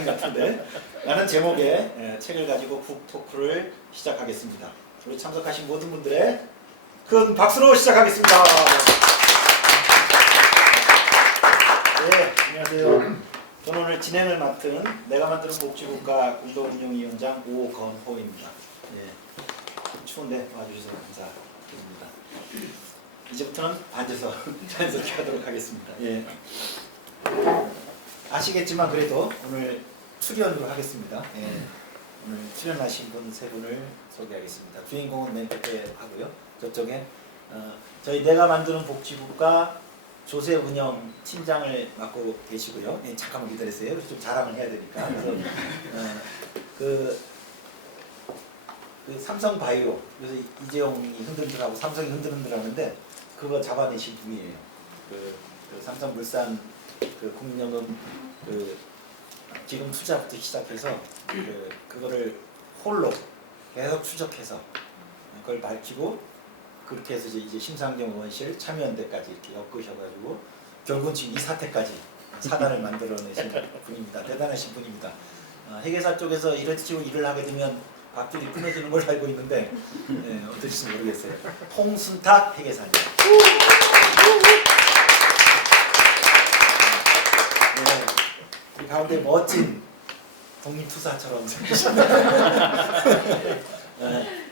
아닌 것 같은데 라는 제목의 책을 가지고 북토크를 시작하겠습니다. 우리 참석하신 모든 분들의 큰 박수로 시작하겠습니다. 네, 안녕하세요. 저는 오늘 진행을 맡은 내가 만드는 복지국가 공동운영위원장 오건호입니다. 네, 추운데 와주셔서 감사드립니다. 이제부터는 앉아서 자연스럽게 하도록 하겠습니다. 예. 아시겠지만 그래도 오늘 출연으로 하겠습니다. 예. 오늘 출연하신 분 세 분을 소개하겠습니다. 주인공은 맨 끝에 하고요. 저쪽에 저희 내가 만드는 복지국가 조세 운영 팀장을 맡고 계시고요. 예, 잠깐만 기다리세요. 좀 자랑을 해야 되니까. 그래서 그 삼성바이오, 그래서 이재용이 흔들흔들하고 삼성이 흔들흔들하는데 그거 잡아내신 분이에요. 그 삼성물산 그 국민연금 그 기금 투자부터 시작해서 그거를 홀로 계속 추적해서 그걸 밝히고 그렇게 해서 이제 심상정 의원실 참여연대까지 이렇게 엮으셔가지고 결국은 지금 이 사태까지 사단을 만들어내신 분입니다. 대단하신 분입니다. 회계사 쪽에서 이런 식으로 일을 하게 되면 밥줄이 끊어지는 걸 알고 있는데 네, 어떨지 모르겠어요. 홍순탁 회계사님. 네, 이 가운데 멋진 독립투사처럼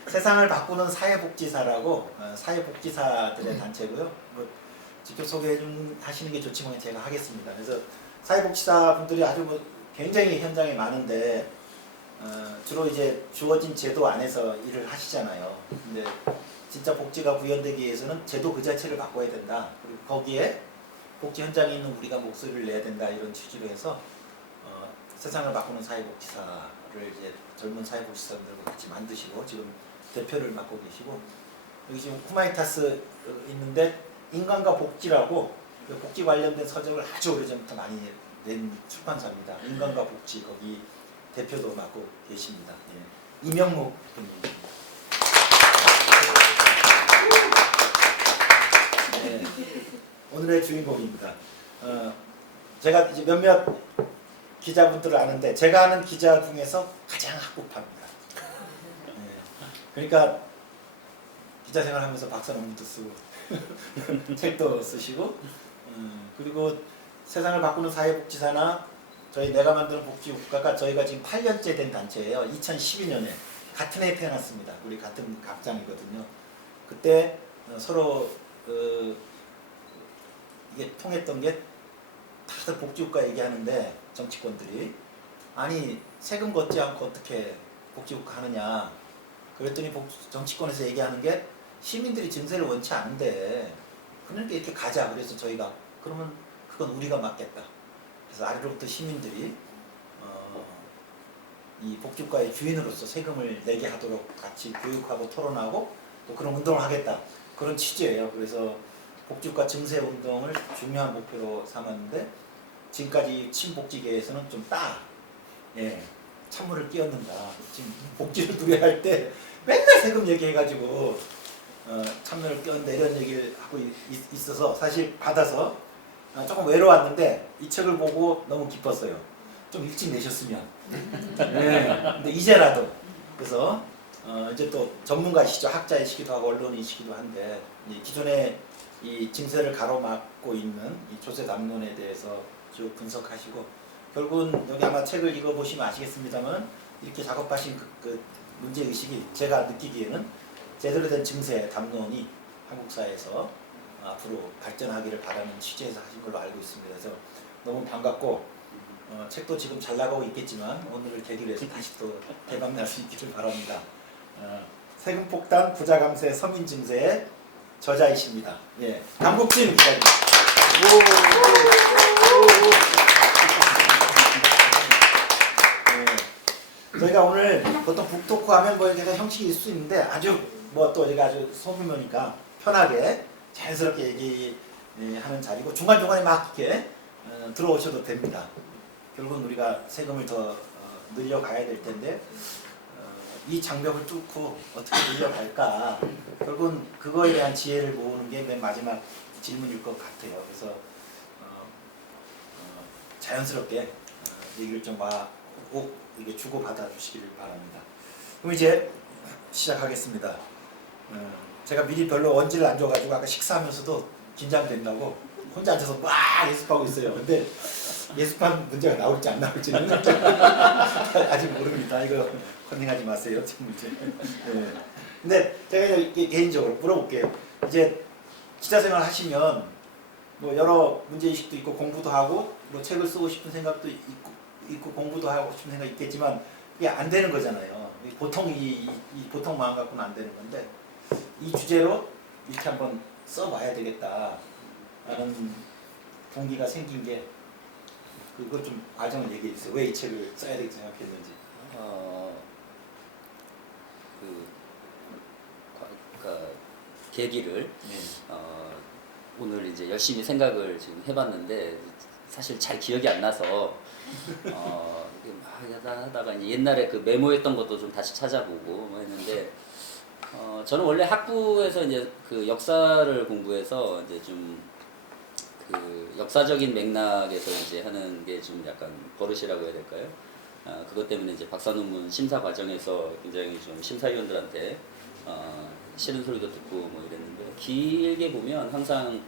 세상을 바꾸는 사회복지사라고 사회복지사들의 단체고요. 뭐 직접 소개해 하시는 게 좋지만 제가 하겠습니다. 그래서 사회복지사 분들이 아주 뭐 굉장히 현장에 많은데 주로 이제 주어진 제도 안에서 일을 하시잖아요. 근데 진짜 복지가 구현되기 위해서는 제도 그 자체를 바꿔야 된다. 그리고 거기에 복지 현장에 있는 우리가 목소리를 내야 된다. 이런 취지로 해서 세상을 바꾸는 사회복지사를 이제 젊은 사회복지사들과 같이 만드시고 지금 대표를 맡고 계시고 여기 지금 후마니타스 있는데 인간과 복지라고 복지 관련된 서적을 아주 오래전부터 많이 낸 출판사입니다. 인간과 복지 거기 대표도 맡고 계십니다. 예. 이명묵 분입니다. 네. 오늘의 주인공입니다. 제가 이제 몇몇 기자분들을 아는데 제가 아는 기자 중에서 가장 학구파입니다. 네. 그러니까 기자 생활하면서 박사 논문도 쓰고 책도 쓰시고 그리고 세상을 바꾸는 사회복지사나 저희 내가 만드는 복지국가가 저희가 지금 8년째 된 단체예요. 2012년에 같은 해에 태어났습니다. 우리 같은 갑장이거든요. 그때 서로 이게 통했던 게 다들 복지국가 얘기하는데 정치권들이 아니 세금 걷지 않고 어떻게 복지국가 하느냐 그랬더니 정치권에서 얘기하는 게 시민들이 증세를 원치 않는데 그러니까 이렇게 가자. 그래서 저희가 그러면 그건 우리가 맡겠다. 그래서 아래로부터 시민들이 이 복지국가의 주인으로서 세금을 내게 하도록 같이 교육하고 토론하고 또 그런 운동을 하겠다. 그런 취지예요. 그래서 복지국가 증세 운동을 중요한 목표로 삼았는데 지금까지 친복지계에서는 좀 예, 찬물을 끼얹는다. 지금 복지를 누려할 때 맨날 세금 얘기해가지고 찬물을 끼얹는다 이런 얘기를 하고 있어서 사실 받아서 조금 외로웠는데 이 책을 보고 너무 기뻤어요. 좀 일찍 내셨으면. 네, 근데 이제라도 그래서 이제 또 전문가이시죠. 학자이시기도 하고 언론이시기도 한데 기존에 이 증세를 가로막고 있는 이 조세 담론에 대해서 쭉 분석하시고 결국은 여기 아마 책을 읽어보시면 아시겠습니다만 이렇게 작업하신 그 문제의식이 제가 느끼기에는 제대로 된 증세 담론이 한국 사회에서 앞으로 발전하기를 바라는 취지에서 하신 걸로 알고 있습니다. 그래서 너무 반갑고 책도 지금 잘 나가고 있겠지만 오늘을 계기로 해서 다시 또 대박 날 수 있기를 바랍니다. 세금폭탄 부자감세 서민증세의 저자이십니다. 예, 강국진 기자님. 네, 저희가 오늘 보통 북토크 하면 뭐 이렇게 형식일 수 있는데 아주 뭐 또 제가 아주 소규모니까 편하게 자연스럽게 얘기하는 자리고 중간중간에 막 이렇게 들어오셔도 됩니다. 결국은 우리가 세금을 더 늘려가야 될 텐데 이 장벽을 뚫고 어떻게 늘려갈까 결국은 그거에 대한 지혜를 모으는 게 맨 마지막 질문일 것 같아요. 그래서 자연스럽게 얘기를 좀 꼭 이게 주고 받아 주시기를 바랍니다. 그럼 이제 시작하겠습니다. 제가 미리 별로 언지를 안 줘가지고 아까 식사하면서도 긴장된다고 혼자 앉아서 막 예습하고 있어요. 근데 예습한 문제가 나올지 안 나올지는 아직 모릅니다. 이거 컨닝하지 마세요. 지금 이제. 네. 근데 제가 이제 개인적으로 물어볼게요. 이제 기자생활 하시면 뭐 여러 문제의식도 있고 공부도 하고 뭐 책을 쓰고 싶은 생각도 있고 공부도 하고 싶은 생각이 있겠지만 이게 안 되는 거잖아요. 보통 이 보통 마음 갖고는 안 되는 건데 이 주제로 이렇게 한번 써봐야 되겠다라는 동기가 생긴 게 그거 좀 과정을 얘기해 주세요. 왜 이 책을 써야 되겠다 생각했는지. 그러니까 계기를 네. 오늘 이제 열심히 생각을 지금 해봤는데 사실 잘 기억이 안 나서 하다가 이제 옛날에 그 메모했던 것도 좀 다시 찾아보고 뭐 했는데 저는 원래 학부에서 이제 그 역사를 공부해서 이제 좀 그 역사적인 맥락에서 이제 하는 게 좀 약간 버릇이라고 해야 될까요? 그것 때문에 이제 박사 논문 심사 과정에서 굉장히 좀 심사위원들한테 싫은 소리도 듣고 뭐 이랬는데 길게 보면 항상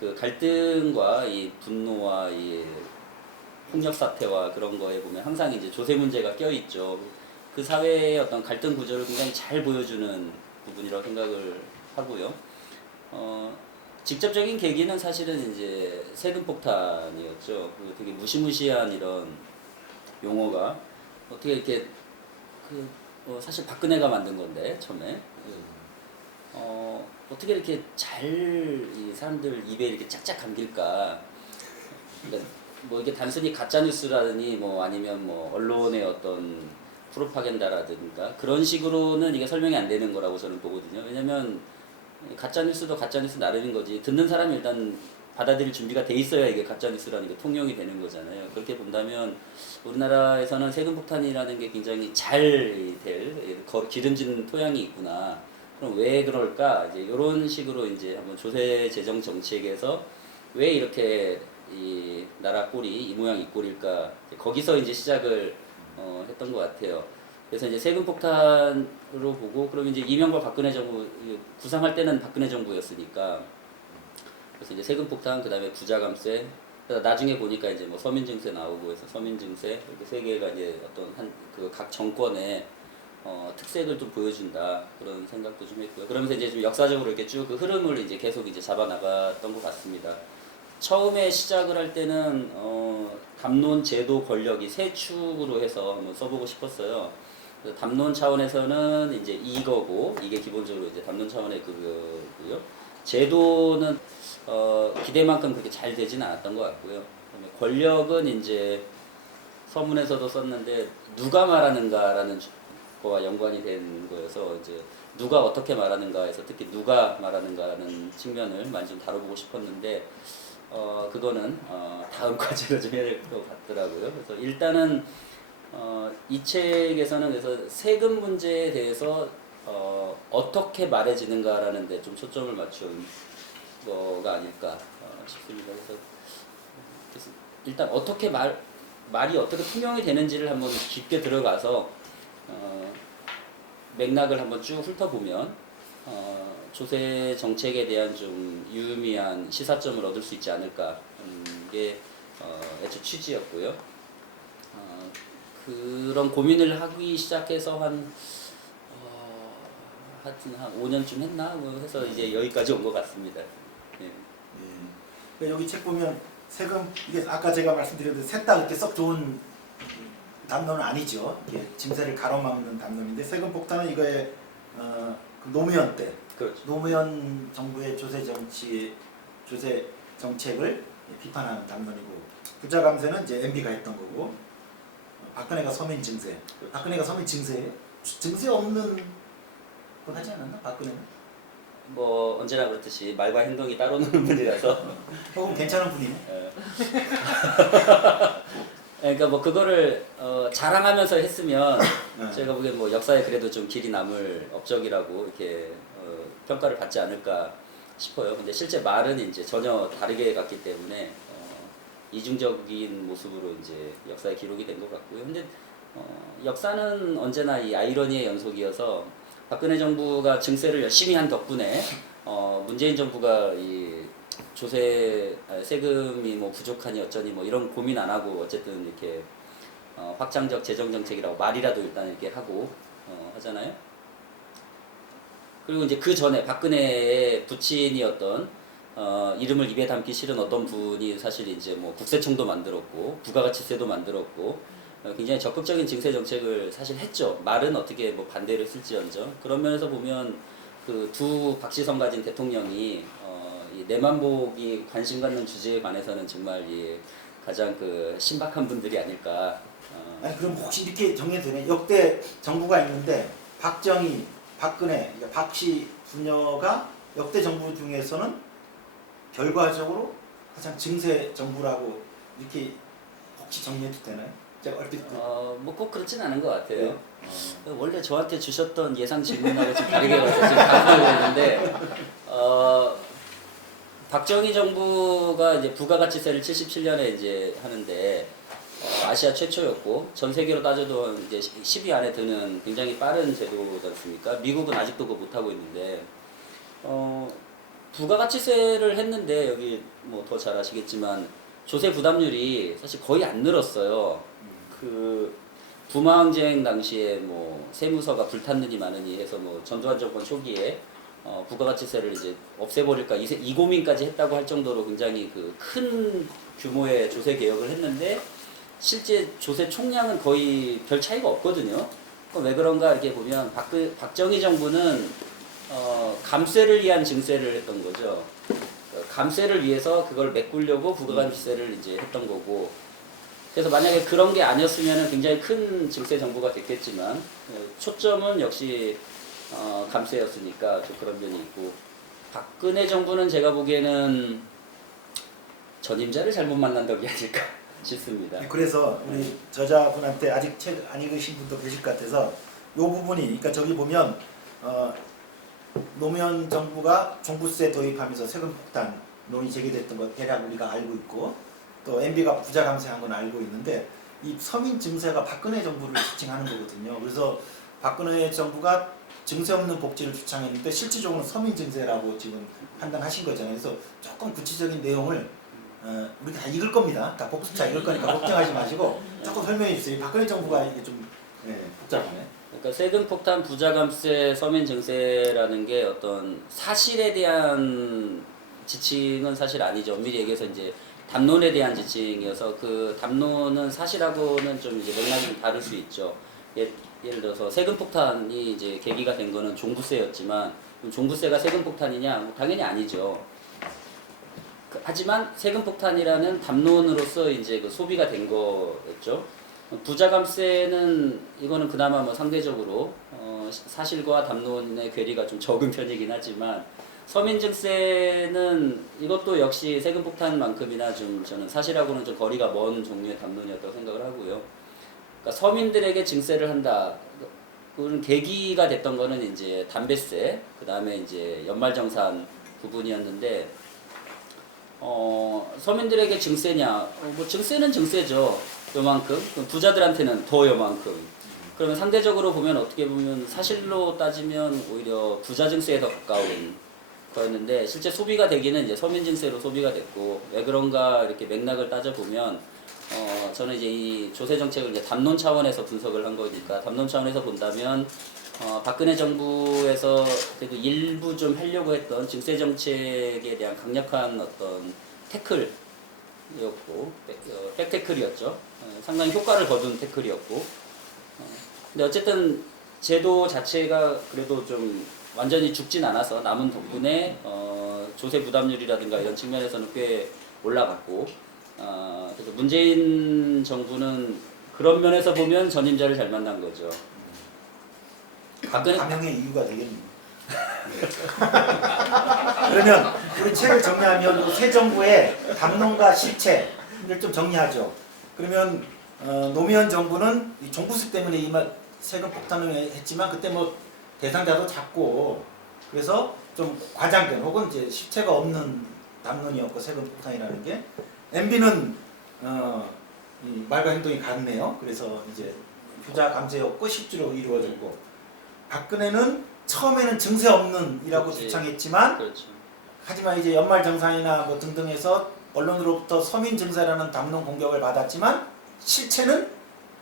그 갈등과 이 분노와 이 폭력 사태와 그런 거에 보면 항상 이제 조세 문제가 껴 있죠. 그 사회의 어떤 갈등 구조를 굉장히 잘 보여주는 부분이라고 생각을 하고요. 직접적인 계기는 사실은 이제 세금폭탄이었죠. 그 되게 무시무시한 이런 용어가 어떻게 이렇게 사실 박근혜가 만든 건데 처음에 어떻게 이렇게 잘 이 사람들 입에 이렇게 짝짝 감길까? 그러니까 뭐 이게 단순히 가짜 뉴스라더니 뭐 아니면 뭐 언론의 어떤 프로파간다라든가 그런 식으로는 이게 설명이 안 되는 거라고 저는 보거든요. 왜냐면 가짜 뉴스도 가짜 뉴스 나름인 거지. 듣는 사람이 일단 받아들일 준비가 돼 있어야 이게 가짜 뉴스라는 게 통용이 되는 거잖아요. 그렇게 본다면 우리나라에서는 세금폭탄이라는 게 굉장히 잘 될 기름진 토양이 있구나. 그럼 왜 그럴까? 이제 이런 식으로 이제 한번 조세 재정 정책에서 왜 이렇게 이 나라 꼴이 이 모양 이 꼴일까? 거기서 이제 시작을 했던 것 같아요. 그래서 이제 세금 폭탄으로 보고 그럼 이제 이명박 박근혜 정부 구상할 때는 박근혜 정부였으니까 그래서 이제 세금 폭탄 그다음에 부자 감세 나중에 보니까 이제 뭐 서민 증세 나오고 해서 서민 증세 이렇게 세 개가 이제 어떤 한 그 각 정권의 특색을 좀 보여준다 그런 생각도 좀 했고요. 그러면서 이제 좀 역사적으로 이렇게 쭉 그 흐름을 이제 계속 이제 잡아 나갔던 것 같습니다. 처음에 시작을 할 때는 담론 제도 권력이 세 축으로 해서 한번 써보고 싶었어요. 담론 차원에서는 이제 이거고 이게 기본적으로 이제 담론 차원의 그거고요. 제도는 기대만큼 그렇게 잘 되지는 않았던 것 같고요. 그다음에 권력은 이제 서문에서도 썼는데 누가 말하는가라는 거와 연관이 된 거여서 이제 누가 어떻게 말하는가에서 특히 누가 말하는가라는 측면을 많이 좀 다뤄보고 싶었는데 그거는 다음 과제로 좀 해야 될 것 같더라고요. 그래서 일단은 이 책에서는 그래서 세금 문제에 대해서 어떻게 말해지는가라는 데 좀 초점을 맞춘 거가 아닐까 싶습니다. 그래서 일단 어떻게 말이 어떻게 통용이 되는지를 한번 깊게 들어가서 맥락을 한번 쭉 훑어보면 조세 정책에 대한 좀 유의미한 시사점을 얻을 수 있지 않을까 게 애초 취지였고요. 그런 고민을 하기 시작해서 하여튼 한 5년쯤 했나 뭐 해서 이제 여기까지 온 것 같습니다. 네. 네. 여기 책 보면 세금 이게 아까 제가 말씀드렸는데 셋 다 그렇게 썩 좋은 담론은 아니죠. 이게 증세를 가로막는 담론인데 세금 폭탄은 이거에 그 노무현 때 그렇죠. 노무현 정부의 조세 정책을 비판하는 담론이고 부자 감세는 이제 MB가 했던 거고 박근혜가 서민 증세. 그렇죠. 박근혜가 서민 증세예요? 증세 없는 건 하지 않았나? 박근혜는? 뭐 언제나 그렇듯이 말과 행동이 따로 노는 분이라서 조금 괜찮은 분이네. 그러니까 뭐 그거를 자랑하면서 했으면 네. 제가 보기엔 뭐 역사에 그래도 좀 길이 남을 업적이라고 이렇게 평가를 받지 않을까 싶어요. 근데 실제 말은 이제 전혀 다르게 갔기 때문에 이중적인 모습으로 이제 역사에 기록이 된 것 같고요. 근데 역사는 언제나 이 아이러니의 연속이어서 박근혜 정부가 증세를 열심히 한 덕분에 문재인 정부가 이 세금이 뭐 부족하니 어쩌니 뭐 이런 고민 안 하고 어쨌든 이렇게 확장적 재정 정책이라고 말이라도 일단 이렇게 하고 하잖아요. 그리고 이제 그 전에 박근혜의 부친이었던 이름을 입에 담기 싫은 어떤 분이 사실 이제 뭐 국세청도 만들었고 부가가치세도 만들었고 굉장히 적극적인 증세 정책을 사실 했죠. 말은 어떻게 뭐 반대를 쓸지언정. 그런 면에서 보면 그 두 박시성 가진 대통령이 이 내만복이 관심 갖는 주제에 관해서는 정말 이 가장 그 신박한 분들이 아닐까. 아니 그럼 혹시 이렇게 정리해도 되네. 역대 정부가 있는데 박정희, 박근혜, 그러니까 박씨 부녀가 역대 정부 중에서는 결과적으로 가장 증세 정부라고 이렇게 혹시 정리해도 되나요? 제가 얼핏 뭐 꼭 그렇진 않은 것 같아요. 네. 원래 저한테 주셨던 예상 질문하고 좀 다르게 가서 지금 답변을 했는데, 박정희 정부가 이제 부가가치세를 77년에 이제 하는데, 아시아 최초였고, 전 세계로 따져도 이제 10위 안에 드는 굉장히 빠른 제도지 않습니까? 미국은 아직도 그거 못하고 있는데, 부가가치세를 했는데, 여기 뭐 더 잘 아시겠지만, 조세 부담률이 사실 거의 안 늘었어요. 그 부마항쟁 당시에 뭐 세무서가 불탔느니 마느니 해서 뭐 전두환 정권 초기에 부가가치세를 이제 없애버릴까 이 고민까지 했다고 할 정도로 굉장히 그 큰 규모의 조세 개혁을 했는데 실제 조세 총량은 거의 별 차이가 없거든요. 왜 그런가 이렇게 보면 박정희 정부는 감세를 위한 증세를 했던 거죠. 감세를 위해서 그걸 메꾸려고 부가가치세를 이제 했던 거고. 그래서 만약에 그런 게 아니었으면 굉장히 큰 증세 정부가 됐겠지만 초점은 역시 감세였으니까 좀 그런 면이 있고, 박근혜 정부는 제가 보기에는 전임자를 잘못 만난다고 해야 될까 싶습니다. 그래서 우리 저자분한테 아직 책 안 읽으신 분도 계실 것 같아서 이 부분이, 그러니까 저기 보면 노무현 정부가 종부세 도입하면서 세금 폭탄론이 제기됐던 것 대략 우리가 알고 있고, 또 MB가 부자 감세한 건 알고 있는데 이 서민 증세가 박근혜 정부를 지칭하는 거거든요. 그래서 박근혜 정부가 증세 없는 복지를 주창했는데 실질적으로는 서민 증세라고 지금 판단하신 거잖아요. 그래서 조금 구체적인 내용을 우리가 다 읽을 겁니다. 다 복습차 읽을 거니까 걱정하지 마시고 조금 설명해 주세요. 박근혜 정부가 이게 좀 복잡하네. 그러니까 세금 폭탄, 부자 감세, 서민 증세라는 게 어떤 사실에 대한 지칭은 사실 아니죠. 엄밀히 얘기해서 이제 담론에 대한 지칭이어서 그 담론은 사실하고는 좀 이제 맥락이 다를 수 있죠. 예를 들어서 세금 폭탄이 이제 계기가 된 거는 종부세였지만 종부세가 세금 폭탄이냐? 뭐 당연히 아니죠. 하지만 세금 폭탄이라는 담론으로서 이제 그 소비가 된 거였죠. 부자 감세는 이거는 그나마 뭐 상대적으로 사실과 담론의 괴리가 좀 적은 편이긴 하지만, 서민 증세는 이것도 역시 세금 폭탄만큼이나 좀 저는 사실하고는 좀 거리가 먼 종류의 담론이었다고 생각을 하고요. 그러니까 서민들에게 증세를 한다. 그런 계기가 됐던 거는 이제 담배세, 그 다음에 이제 연말정산 부분이었는데, 서민들에게 증세냐? 뭐 증세는 증세죠. 요만큼. 부자들한테는 더 요만큼. 그러면 상대적으로 보면 어떻게 보면 사실로 따지면 오히려 부자 증세에 더 가까운 거였는데, 실제 소비가 되기는 이제 서민 증세로 소비가 됐고, 왜 그런가 이렇게 맥락을 따져보면 저는 이제 이 조세 정책을 이제 담론 차원에서 분석을 한 거니까, 담론 차원에서 본다면 박근혜 정부에서 그래도 일부 좀 하려고 했던 증세 정책에 대한 강력한 어떤 태클이었고, 백태클이었죠. 상당히 효과를 거둔 태클이었고, 근데 어쨌든 제도 자체가 그래도 좀 완전히 죽진 않아서 남은 덕분에 조세 부담률이라든가 이런 측면에서는 꽤 올라갔고, 그래서 문재인 정부는 그런 면에서 보면 전임자를 잘 만난 거죠. 박근혜 감형의 이유가 되겠네요. 그러면 우리 책을 정리하면 새 정부의 담론과 실체를 좀 정리하죠. 그러면 노무현 정부는 이 종부세 때문에 이만 세금 폭탄을 했지만 그때 뭐 대상자도 작고 그래서 좀 과장된 혹은 이제 실체가 없는 담론이었고 세금 폭탄이라는 게, MB는 이 말과 행동이 같네요. 그래서 이제 부자 감세였고 실제로 이루어졌고, 박근혜는 처음에는 증세 없는이라고 그렇지. 주창했지만 그렇죠. 하지만 이제 연말정산이나 뭐 등등해서 언론으로부터 서민 증세라는 담론 공격을 받았지만 실체는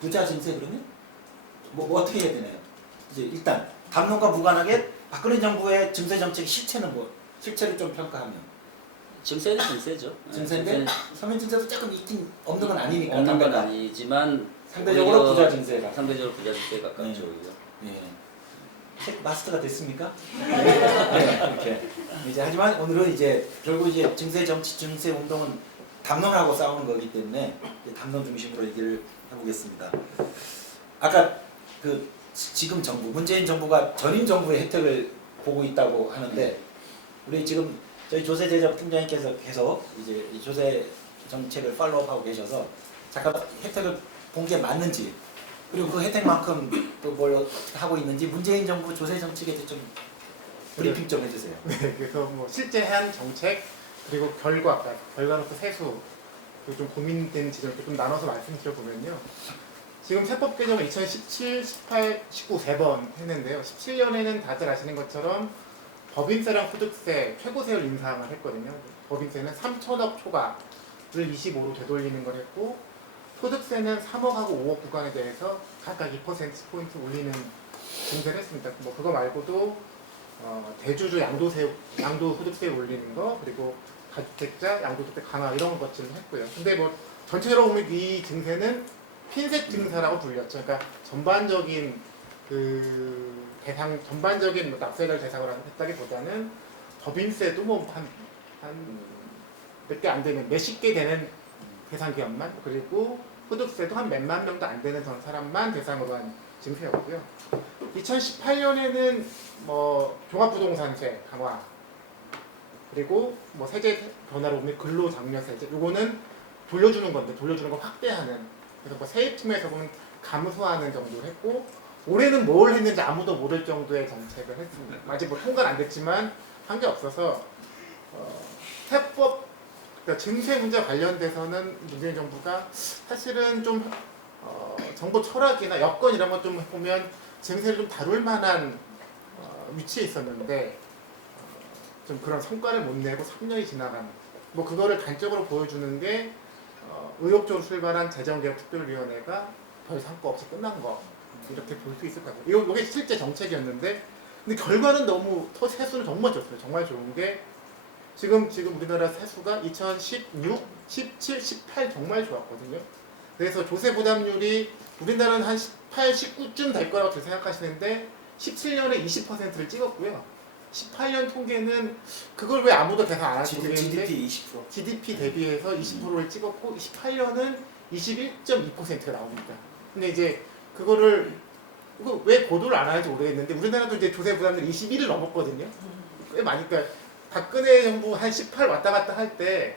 부자 증세거든요. 뭐 어떻게 해야 되나요? 이제 일단 담론과 무관하게 박근혜 정부의 증세 정책 실체는 뭐 실체를 좀 평가하면 증세는 증세죠. 증세인데 서민 증세도 조금 있긴 없는 건 아니니까 없는 건 담배가. 아니지만 상대적으로 오히려 부자 증세가. 상대적으로 부자 증세에 가깝죠. 오히려. 예. 책 마스터가 됐습니까? 네, 이렇게. 이제 하지만 오늘은 이제 결국 이제 증세 정치, 증세 운동은 담론하고 싸우는 거기 때문에 이제 담론 중심으로 얘기를 해보겠습니다. 아까 그 지금 정부, 문재인 정부가 전임 정부의 혜택을 보고 있다고 하는데 우리 지금 저희 조세 제작 팀장님께서 계속 이제 이 조세 정책을 팔로우하고 계셔서 잠깐 혜택을 본 게 맞는지, 그리고 그 혜택만큼 또 뭘 하고 있는지 문재인 정부 조세 정책에 대해 좀 브리핑 좀 해주세요. 네, 그래서 뭐 실제 한 정책 그리고 결과로서 세수 좀 고민된 지점을 좀 나눠서 말씀드려보면요. 지금 세법 개정을 2017, 18, 19 3번 했는데요. 17년에는 다들 아시는 것처럼 법인세랑 소득세 최고세율 인상을 했거든요. 법인세는 3천억 초과를 25로 되돌리는 걸 했고, 소득세는 3억하고 5억 구간에 대해서 각각 2%포인트 올리는 증세를 했습니다. 뭐 그거 말고도 대주주 양도소득세 올리는 거, 그리고 다주택자 양도소득세 강화 이런 것들을 했고요. 근데 뭐 전체적으로 보면 이 증세는 핀셋 증세라고 불렸죠. 그러니까 전반적인 전반적인 뭐 납세를 대상으로 했다기보다는 법인세도 뭐 한 몇 개 안 되는, 몇십 개 되는 대상 기업만, 그리고 소득세도 한 몇만 명도 안 되는 사람만 대상으로 한 증세였고요. 2018년에는 뭐 종합부동산세 강화, 그리고 뭐 세제 변화로 보면 근로장려세제, 요거는 돌려주는 건데 돌려주는 거 확대하는, 그래서 뭐 세입팀에서 보면 감소하는 정도를 했고, 올해는 뭘 했는지 아무도 모를 정도의 정책을 했습니다. 아직 뭐 통과는 안 됐지만 한 게 없어서 세법, 그러니까 증세 문제 관련돼서는 문재인 정부가 사실은 좀 정보 철학이나 여건 이런 것 좀 보면 증세를 좀 다룰 만한 위치에 있었는데 좀 그런 성과를 못 내고 3년이 지나간, 뭐 그거를 단적으로 보여주는 게 의욕적으로 출발한 재정개혁특별위원회가 별 성과 없이 끝난 거, 이렇게 볼 수 있을 것 같아요. 이게 실제 정책이었는데, 근데 결과는 너무 세수는 정말 좋았어요. 정말 좋은 게 지금 우리나라 세수가 2016, 17, 18 정말 좋았거든요. 그래서 조세 부담률이 우리나라는 한 18, 19쯤 될 거라고 생각하시는데 17년에 20%를 찍었고요. 18년 통계는 그걸 왜 아무도 계산 안 하는지 모르겠는데 GDP 20%. GDP 대비해서 20%를 찍었고 18년은 21.2%가 나옵니다. 근데 이제 그거를 왜 고도를 안 하는지 모르겠는데 우리나라도 이제 조세 부담률이 21을 넘었거든요. 꽤 많이. 그러니까 박근혜 정부 한 18 왔다 갔다 할 때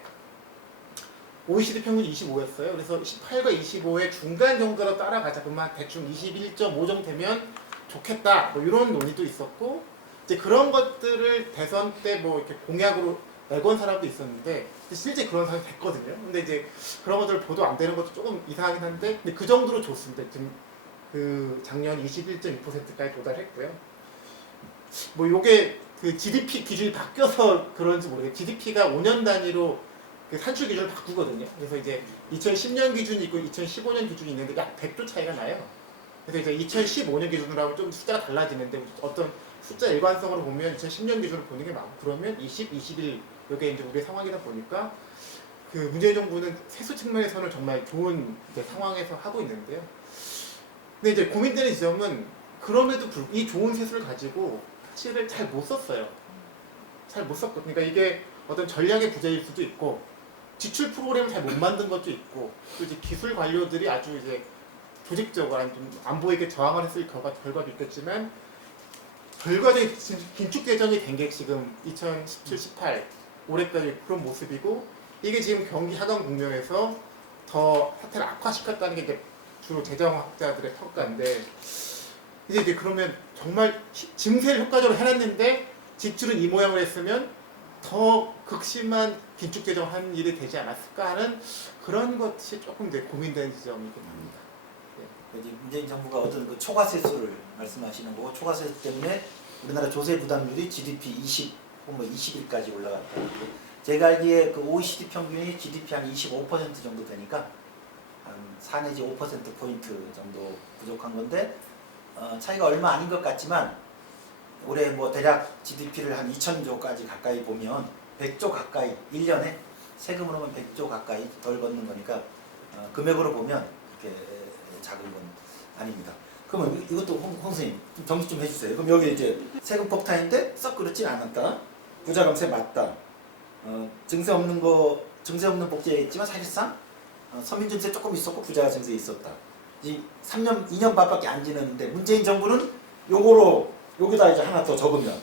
OECD 평균이 25였어요. 그래서 18과 25의 중간 정도로 따라가자. 그러면 대충 21.5 정도 되면 좋겠다. 뭐 이런 논의도 있었고, 이제 그런 것들을 대선 때 뭐 이렇게 공약으로 내건 사람도 있었는데 실제 그런 상황이 됐거든요. 근데 이제 그런 것들 보도 안 되는 것도 조금 이상하긴 한데, 근데 그 정도로 좋습니다. 지금 그 작년 21.2%까지 도달했고요. 뭐 요게 그 GDP 기준이 바뀌어서 그런지 모르겠어요. GDP가 5년 단위로 그 산출 기준을 바꾸거든요. 그래서 이제 2010년 기준이 있고 2015년 기준이 있는데 약 100조 차이가 나요. 그래서 이제 2015년 기준으로 하면 좀 숫자가 달라지는데 어떤 숫자 일관성으로 보면 2010년 기준을 보는 게 맞고, 그러면 20, 21 이게 이제 우리의 상황이다 보니까 그 문재인 정부는 세수 측면에서는 정말 좋은 이제 상황에서 하고 있는데요. 근데 이제 고민되는 지점은 그럼에도 불구하고 이 좋은 세수를 가지고 사실을 잘 못 썼어요. 잘 못 썼거든요. 그러니까 이게 어떤 전략의 부재일 수도 있고, 지출 프로그램을 잘 못 만든 것도 있고, 또 이제 기술 관료들이 아주 이제 조직적으로 좀 안 보이게 저항을 했을 결과도 있겠지만, 결과적인 긴축 재정이 된 게 지금 2017, 18 올해까지 그런 모습이고, 이게 지금 경기 하강 국면에서 더 사태를 악화시켰다는 게 이제 주로 재정학자들의 평가인데, 이제 그러면 정말 증세를 효과적으로 해놨는데 지출은 이 모양을 했으면 더 극심한 긴축 재정을 한 일이 되지 않았을까 하는 그런 것이 조금 이제 고민되는 지점이긴 합니다. 네. 이제 문재인 정부가 어떤 그 초과세수를 말씀하시는 거고 초과세 때문에 우리나라 조세 부담률이 GDP 20, 뭐 20일까지 올라갔다. 제가 알기에 그 OECD 평균이 GDP 한 25% 정도 되니까 한 4 내지 5%포인트 정도 부족한 건데 차이가 얼마 아닌 것 같지만 올해 뭐 대략 GDP를 한 2,000조까지 가까이 보면 100조 가까이 1년에 세금으로 보면 100조 가까이 덜 걷는 거니까 금액으로 보면 그렇게 작은 건 아닙니다. 그러면 이것도 홍 선생님 좀 정리 좀 해주세요. 그럼 여기 이제 세금 폭탄인데 썩 그렇지 않았다. 부자 감세 맞다. 증세 없는 복지에 있지만 사실상 서민 증세 조금 있었고 부자 증세 있었다. 이 3년 2년 반밖에 안 지났는데 문재인 정부는 요거로 여기다 이제 하나 더 적으면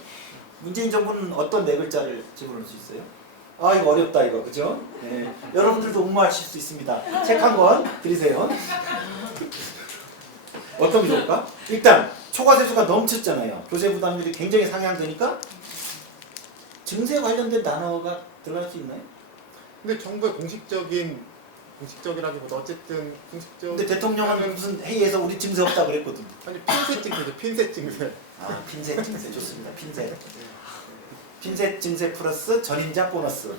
문재인 정부는 어떤 네 글자를 집어넣을 수 있어요? 아 이거 어렵다 이거 그죠? 네. 여러분들도 응모하실 수 있습니다. 책 한 권 드리세요. 어떤 게 좋을까? 일단 초과세수가 넘쳤잖아요. 조세 부담률이 굉장히 상향되니까 증세 관련된 단어가 들어갈 수 있나요? 근데 정부의 공식적이라기보다 어쨌든 공식적. 근데 대통령은 무슨 회의에서 우리 증세 없다 그랬거든요. 아니 핀셋 증세죠. 핀셋 증세. 아 핀셋 증세 좋습니다. 핀셋 증세 플러스 전임자 보너스.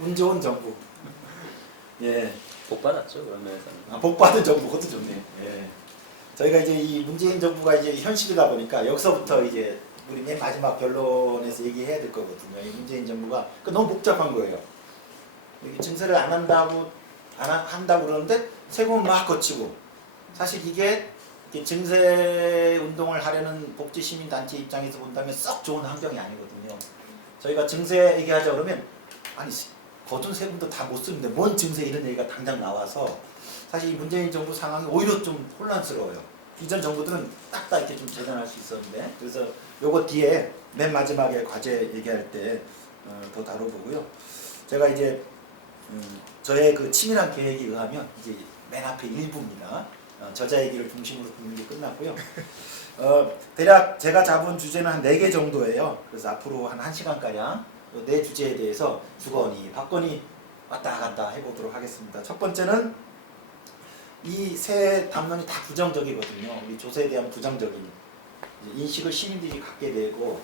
운 좋은 정부. 예. 복 받았죠 그런 면에서는. 복 받은 정부 그것도 좋네요. 예. 저희가 이제 이 문재인 정부가 이제 현실이다 보니까 여기서부터 이제 우리 맨 마지막 결론에서 얘기해야 될 거거든요. 이 문재인 정부가 너무 복잡한 거예요. 여기 증세를 안 한다고 그러는데 세금은 막 거치고 사실 이게 증세 운동을 하려는 복지 시민 단체 입장에서 본다면 썩 좋은 환경이 아니거든요. 저희가 증세 얘기하자 그러면 아니 거둔 세금도 다 못 쓰는데 뭔 증세 이런 얘기가 당장 나와서 사실 이 문재인 정부 상황이 오히려 좀 혼란스러워요. 이전 정부들은 딱딱 이렇게 좀 재단할 수 있었는데 그래서 요거 뒤에 맨 마지막에 과제 얘기할 때 더 다뤄보고요. 제가 이제 저의 그 치밀한 계획에 의하면 이제 맨 앞에 일부입니다. 저자 얘기를 중심으로 듣는 게 끝났고요. 대략 제가 잡은 주제는 한 4개 정도예요. 그래서 앞으로 한 1시간가량 네 주제에 대해서 주거니 박거니 왔다 갔다 해보도록 하겠습니다. 첫 번째는 이 세 담론이 다 부정적이거든요. 우리 조세에 대한 부정적인 인식을 시민들이 갖게 되고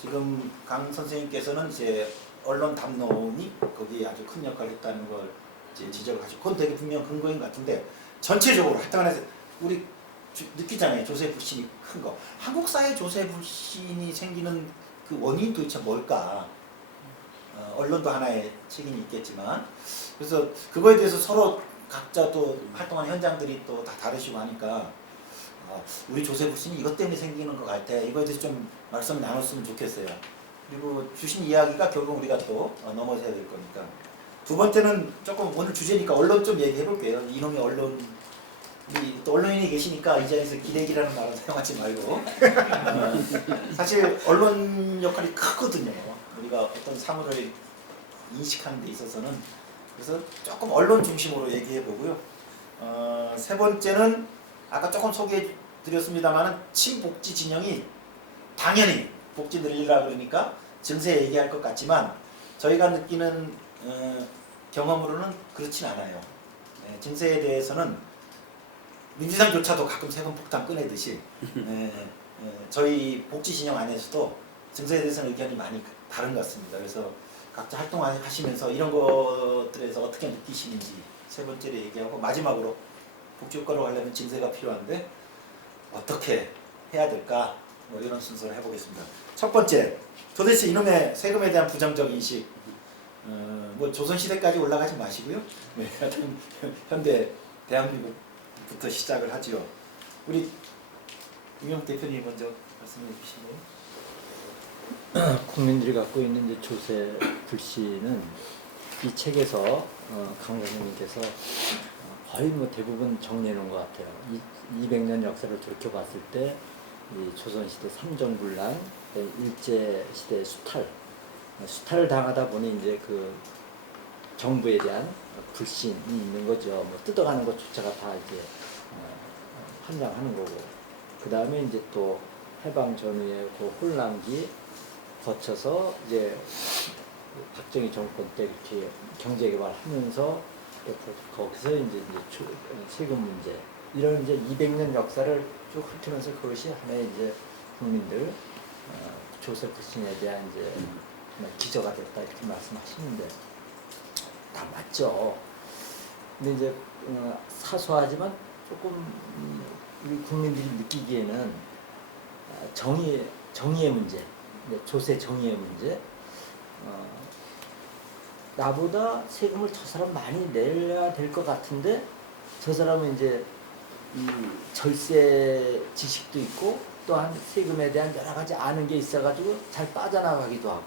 지금 강 선생님께서는 이제 언론 담론이 거기에 아주 큰 역할을 했다는 걸 이제 지적을 하시고 그건 되게 분명 근거인 것 같은데 전체적으로 하여튼간에 우리 느끼잖아요. 조세 불신이 큰 거. 한국 사회 조세 불신이 생기는 그 원인이 도대체 뭘까? 언론도 하나의 책임이 있겠지만 그래서 그거에 대해서 서로 각자 또 활동하는 현장들이 또 다 다르시고 하니까 우리 조세 불신이 이것 때문에 생기는 것 같아. 이거에 대해서 좀 말씀 나눴으면 좋겠어요. 그리고 주신 이야기가 결국 우리가 또 넘어서야 될 거니까. 두 번째는 조금 오늘 주제니까 언론 좀 얘기해 볼게요. 이놈의 언론 또 언론인이 계시니까 이 자리에서 기레기라는 말을 사용하지 말고 사실 언론 역할이 크거든요. 우리가 어떤 사물을 인식하는 데 있어서는 그래서 조금 언론 중심으로 얘기해 보고요. 세 번째는 아까 조금 소개해 드렸습니다만은 친복지 진영이 당연히 복지 늘리라 그러니까 증세 얘기할 것 같지만 저희가 느끼는 경험으로는 그렇진 않아요. 증세에 대해서는 민주당조차도 가끔 세금 폭탄 꺼내듯이 저희 복지 진영 안에서도 증세에 대해서는 의견이 많이 다른 것 같습니다. 그래서 각자 활동하시면서 이런 것들에서 어떻게 느끼시는지 세 번째로 얘기하고 마지막으로 복지 효과로 가려면 증세가 필요한데 어떻게 해야 될까 뭐 이런 순서를 해보겠습니다. 첫 번째, 도대체 이놈의 세금에 대한 부정적 인식 뭐 조선시대까지 올라가지 마시고요. 현대 대한민국부터 시작을 하지요. 우리 유명 대표님 먼저 말씀해 주시고요. 국민들이 갖고 있는 이제 조세 불신은 이 책에서 강 선생님께서 거의 뭐 대부분 정리해 놓은 것 같아요. 200년 역사를 돌이켜봤을 때 이 조선시대 삼정분란, 일제시대 수탈을 당하다 보니 이제 그 정부에 대한 불신이 있는 거죠. 뭐 뜯어가는 것조차가 다 이제 환장하는 거고. 그 다음에 이제 또 해방 전후의 그 혼란기 거쳐서 이제 박정희 정권 때 이렇게 경제 개발하면서 거기서 이제 세금 문제, 이런 이제 200년 역사를 쭉 훑으면서 그것이 하나의 이제 국민들 조세프 신에 대한 이제 정말 기저가 됐다 이렇게 말씀하시는데 다 맞죠. 근데 이제 사소하지만 조금 우리 국민들이 느끼기에는 정의의 문제, 조세 정의의 문제. 나보다 세금을 저 사람 많이 내야 될 것 같은데 저 사람은 이제 이 절세 지식도 있고 또한 세금에 대한 여러 가지 아는 게 있어가지고 잘 빠져나가기도 하고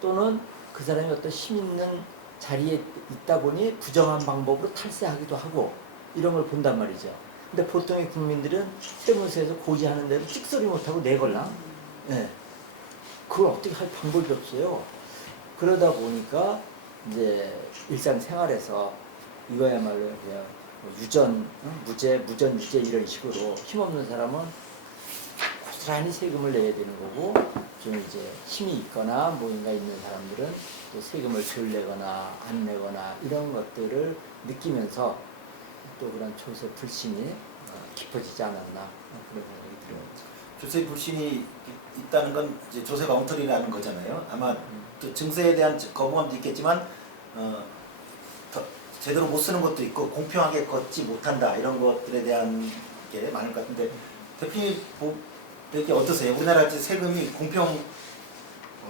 또는 그 사람이 어떤 힘 있는 자리에 있다 보니 부정한 방법으로 탈세하기도 하고 이런 걸 본단 말이죠. 근데 보통의 국민들은 세무서에서 고지하는 대로 찍소리 못하고 내걸랑 그걸 어떻게 할 방법이 없어요. 그러다 보니까 이제 일상생활에서 이거야말로 그냥 유전, 무죄, 무전, 유죄 이런 식으로 힘없는 사람은 고스란히 세금을 내야 되는 거고 좀 이제 힘이 있거나 뭔가 있는 사람들은 또 세금을 덜 내거나 안 내거나 이런 것들을 느끼면서 또 그런 조세 불신이 깊어지지 않았나 그런 생각이 들어요. 조세 불신이 있다는 건 이제 조세가 엉터리라는 거잖아요. 아마 또 증세에 대한 거부감도 있겠지만 제대로 못 쓰는 것도 있고 공평하게 걷지 못한다 이런 것들에 대한 게 많을 것 같은데 대표님 이렇게 어떠세요? 우리나라 세금이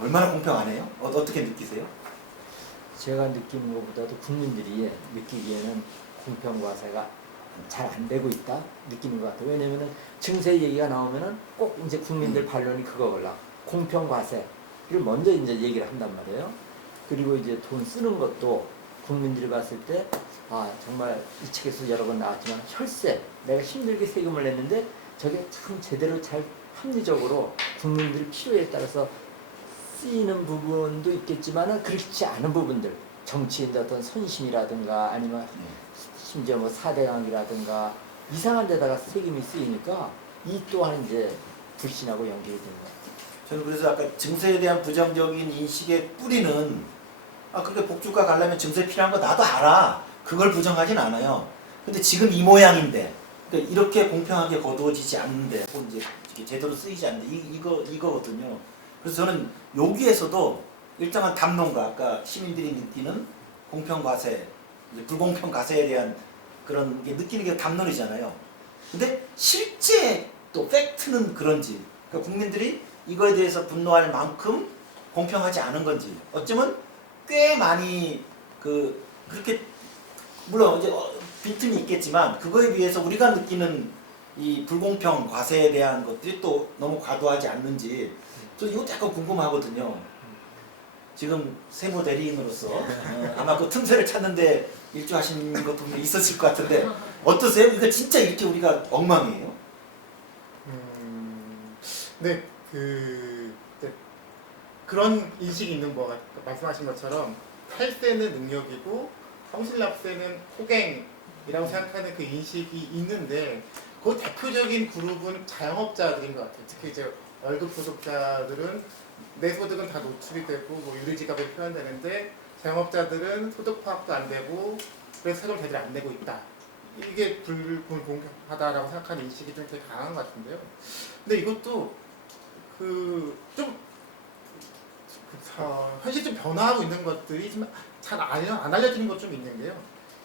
얼마나 공평 안 해요? 어떻게 느끼세요? 제가 느끼는 것보다도 국민들이 느끼기에는 공평과세가 잘 안 되고 있다 느끼는 것 같아요. 왜냐면은 증세 얘기가 나오면은 꼭 이제 국민들 반론이 그거걸라 공평과세를 먼저 이제 얘기를 한단 말이에요. 그리고 이제 돈 쓰는 것도 국민들이 봤을 때 정말 이 책에서 여러 번 나왔지만 혈세 내가 힘들게 세금을 냈는데 저게 참 제대로 잘 합리적으로 국민들 필요에 따라서 쓰이는 부분도 있겠지만 그렇지 않은 부분들 정치인의 어떤 선심이라든가 아니면 심지어 뭐 사대강이라든가 이상한 데다가 세금이 쓰이니까 이 또한 이제 불신하고 연결이 되는 것 같아요. 저는 그래서 아까 증세에 대한 부정적인 인식의 뿌리는 그렇게 복주가 가려면 증세 필요한 거 나도 알아. 그걸 부정하진 않아요. 근데 지금 이 모양인데 그러니까 이렇게 공평하게 거두어지지 않는데 이제 이게 제대로 쓰이지 않는데 이거거든요. 그래서 저는 여기에서도 일정한 담론과 아까 시민들이 느끼는 공평과세, 불공평과세에 대한 그런 게 느끼는 게 담론이잖아요. 근데 실제 또 팩트는 그런지 그러니까 국민들이 이거에 대해서 분노할 만큼 공평하지 않은 건지 어쩌면 꽤 많이 그렇게 물론 이제 빈틈이 있겠지만 그거에 비해서 우리가 느끼는 이 불공평 과세에 대한 것들이 또 너무 과도하지 않는지 저 이거 약간 궁금하거든요. 지금 세무 대리인으로서 아마 그 틈새를 찾는데 일조하신 것도 있었을 것 같은데 어떠세요? 이거 진짜 이렇게 우리가 엉망이에요? 네, 그런 인식이 있는 거 말씀하신 것처럼 탈세는 능력이고 성실납세는 호갱이라고 생각하는 그 인식이 있는데 그 대표적인 그룹은 자영업자들인 것 같아요. 특히 이제 월급 소득자들은 내 소득은 다 노출이 되고 뭐 유리지갑에 표현되는데 자영업자들은 소득 파악도 안 되고 그래서 세금을 제대로 안 내고 있다. 이게 불공평하다라고 생각하는 인식이 좀 되게 강한 것 같은데요. 근데 이것도 현실 좀 변화하고 있는 것들이 좀 잘 안 알려지는 것 좀 있는데요.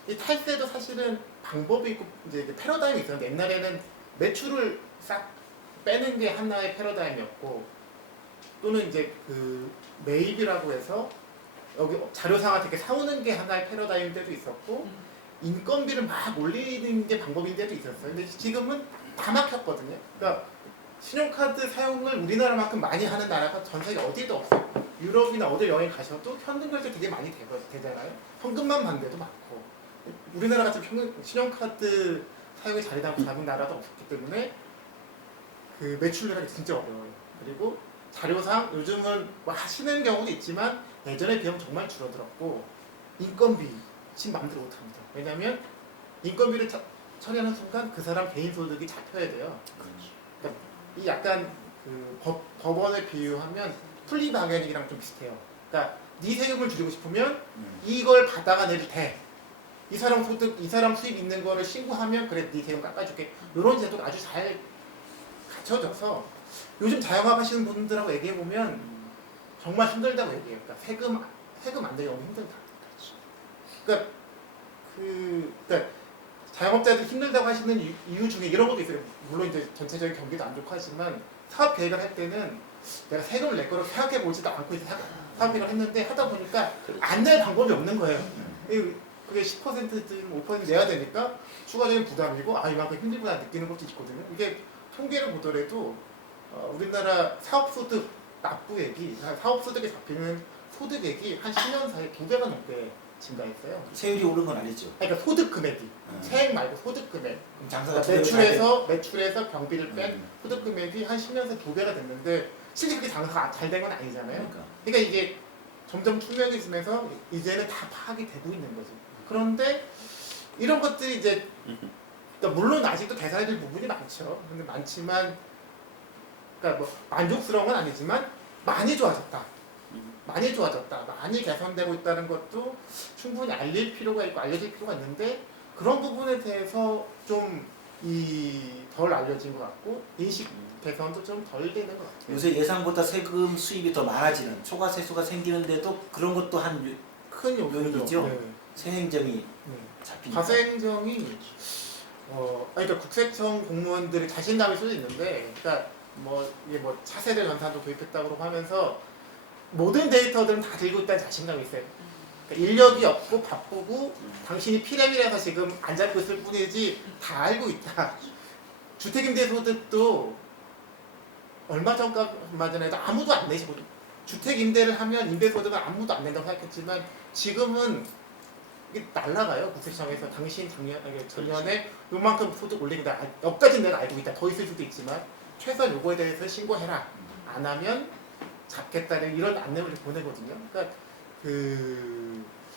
이 탈세도 사실은 방법이 있고 이제 패러다임이 있었는데 옛날에는 매출을 싹 빼는 게 하나의 패러다임이었고 또는 이제 매입이라고 해서 여기 자료상을 되게 사오는 게 하나의 패러다임 때도 있었고 인건비를 막 올리는 게 방법인 때도 있었어요. 근데 지금은 다 막혔거든요. 그러니까 신용카드 사용을 우리나라만큼 많이 하는 나라가 전 세계 어디에도 없어요. 유럽이나 어디 여행 가셔도 현금 결제 되게 많이 되잖아요. 현금만 받는 데도 많고 우리나라 같은 신용카드 사용이 자리 잡은 나라도 없기 때문에 그 매출을 하기 진짜 어려워요. 그리고 자료상 요즘은 뭐 하시는 경우도 있지만 예전에 비하면 정말 줄어들었고 인건비 지금 마음대로 못합니다. 왜냐하면 인건비를 처리하는 순간 그 사람 개인 소득이 잡혀야 돼요. 그러니까 이 약간 법원을 비유하면 플리바게닝이랑 좀 비슷해요. 그러니까 네 세금을 줄이고 싶으면 이걸 받아가 내도 돼. 이 사람 소득, 이 사람 수입 있는 거를 신고하면 그래 네 세금 깎아줄게. 이런 제도가 아주 잘 갖춰져서 요즘 자영업 하시는 분들하고 얘기해 보면 정말 힘들다고 얘기해요. 그러니까 세금 안 내기 너무 힘들다. 그러니까 그러니까 자영업자들이 힘들다고 하시는 이유 중에 이런 것도 있어요. 물론 이제 전체적인 경기도 안 좋고 하지만 사업 계획을 할 때는 내가 세금을 낼 거라고 생각해 보지도 않고 이제 사업 계획을 했는데 하다 보니까 안 낼 방법이 없는 거예요. 그게 10%든 5% 내야 되니까 추가적인 부담이고 아 이만큼 힘들구나 느끼는 것도 있거든요. 이게 통계를 보더라도 우리나라 사업소득 납부액이 사업소득에 잡히는 소득액이 한 10년 사이에 2배가 넘게 증가했어요. 세율이 오른 건 아니죠. 그러니까 소득 금액이 세액 말고 소득 금액. 그럼 장사가 그러니까 매출에서 경비를 뺀 소득 금액이 한 10년 사이에 2배가 됐는데 실제 그렇게 장사가 잘 된 건 아니잖아요. 그러니까 이게 점점 투명해지면서 이제는 다 파악이 되고 있는 거죠. 그런데 이런 것들이 이제 그러니까 물론 아직도 개선해야 될 부분이 많죠. 근데 많지만 그러니까 뭐 만족스러운 건 아니지만 많이 좋아졌다. 많이 좋아졌다. 많이 개선되고 있다는 것도 충분히 알릴 필요가 있고 알려질 필요가 있는데 그런 부분에 대해서 좀 덜 알려진 것 같고 인식 개선도 좀 덜 되는 것 같아요. 요새 예상보다 세금 수입이 더 많아지는 초과 세수가 생기는데도 그런 것도 한 큰 요인이죠. 네. 세행정이 네. 잡히니까. 과세행정이 그러니까 국세청 공무원들이 자신감일 수도 있는데, 그러니까 뭐 이게 뭐 차세대 전산도 도입했다고 하면서 모든 데이터들은 다 들고 있다는 자신감이 있어요. 그러니까 인력이 없고 바쁘고 당신이 피레밀에서 지금 안 잡고 있을 뿐이지 다 알고 있다. 주택임대소득도 얼마 전에도 아무도 안 내시고 주택임대를 하면 임대소득은 아무도 안 낸다고 생각했지만 지금은 이게 날라가요. 국세청에서 당신 작년에 요만큼 소득 올리겠다. 여기까지는 내가 알고 있다. 더 있을 수도 있지만 최소한 요거에 대해서 신고해라. 안 하면 잡겠다는 이런 안내를 보내거든요. 그러니까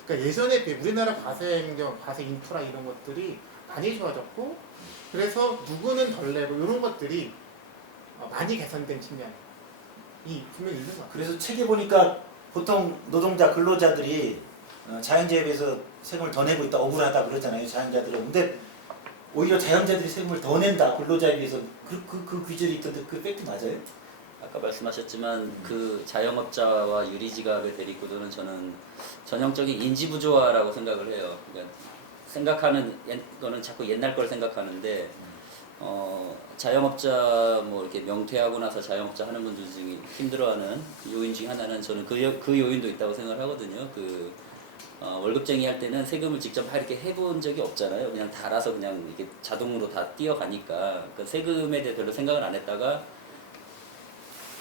예전에 비해 우리나라 과세행정, 과세 인프라 이런 것들이 많이 좋아졌고 그래서 누구는 덜 내고 이런 것들이 많이 개선된 측면이 분명히 있는 것 같아요. 그래서 책에 보니까 보통 노동자 근로자들이 자영자에 비해서 세금을 더 내고 있다 억울하다 그러잖아요. 자영자들은. 근데 오히려 자영자들이 세금을 더 낸다 근로자에 비해서 그 귀절이 있던데 그 팩트 맞아요? 아까 말씀하셨지만 그 자영업자와 유리지갑의 대립구도는 저는 전형적인 인지부조화라고 생각을 해요. 그러니까 생각하는 거는 자꾸 옛날 걸 생각하는데 자영업자 뭐 이렇게 명퇴하고 나서 자영업자 하는 분들 중에 힘들어하는 요인 중에 하나는 저는 그 요인도 있다고 생각을 하거든요. 월급쟁이 할 때는 세금을 직접 이렇게 해본 적이 없잖아요. 그냥 다 알아서 그냥 이렇게 자동으로 다 뛰어가니까 그 세금에 대해 별로 생각을 안 했다가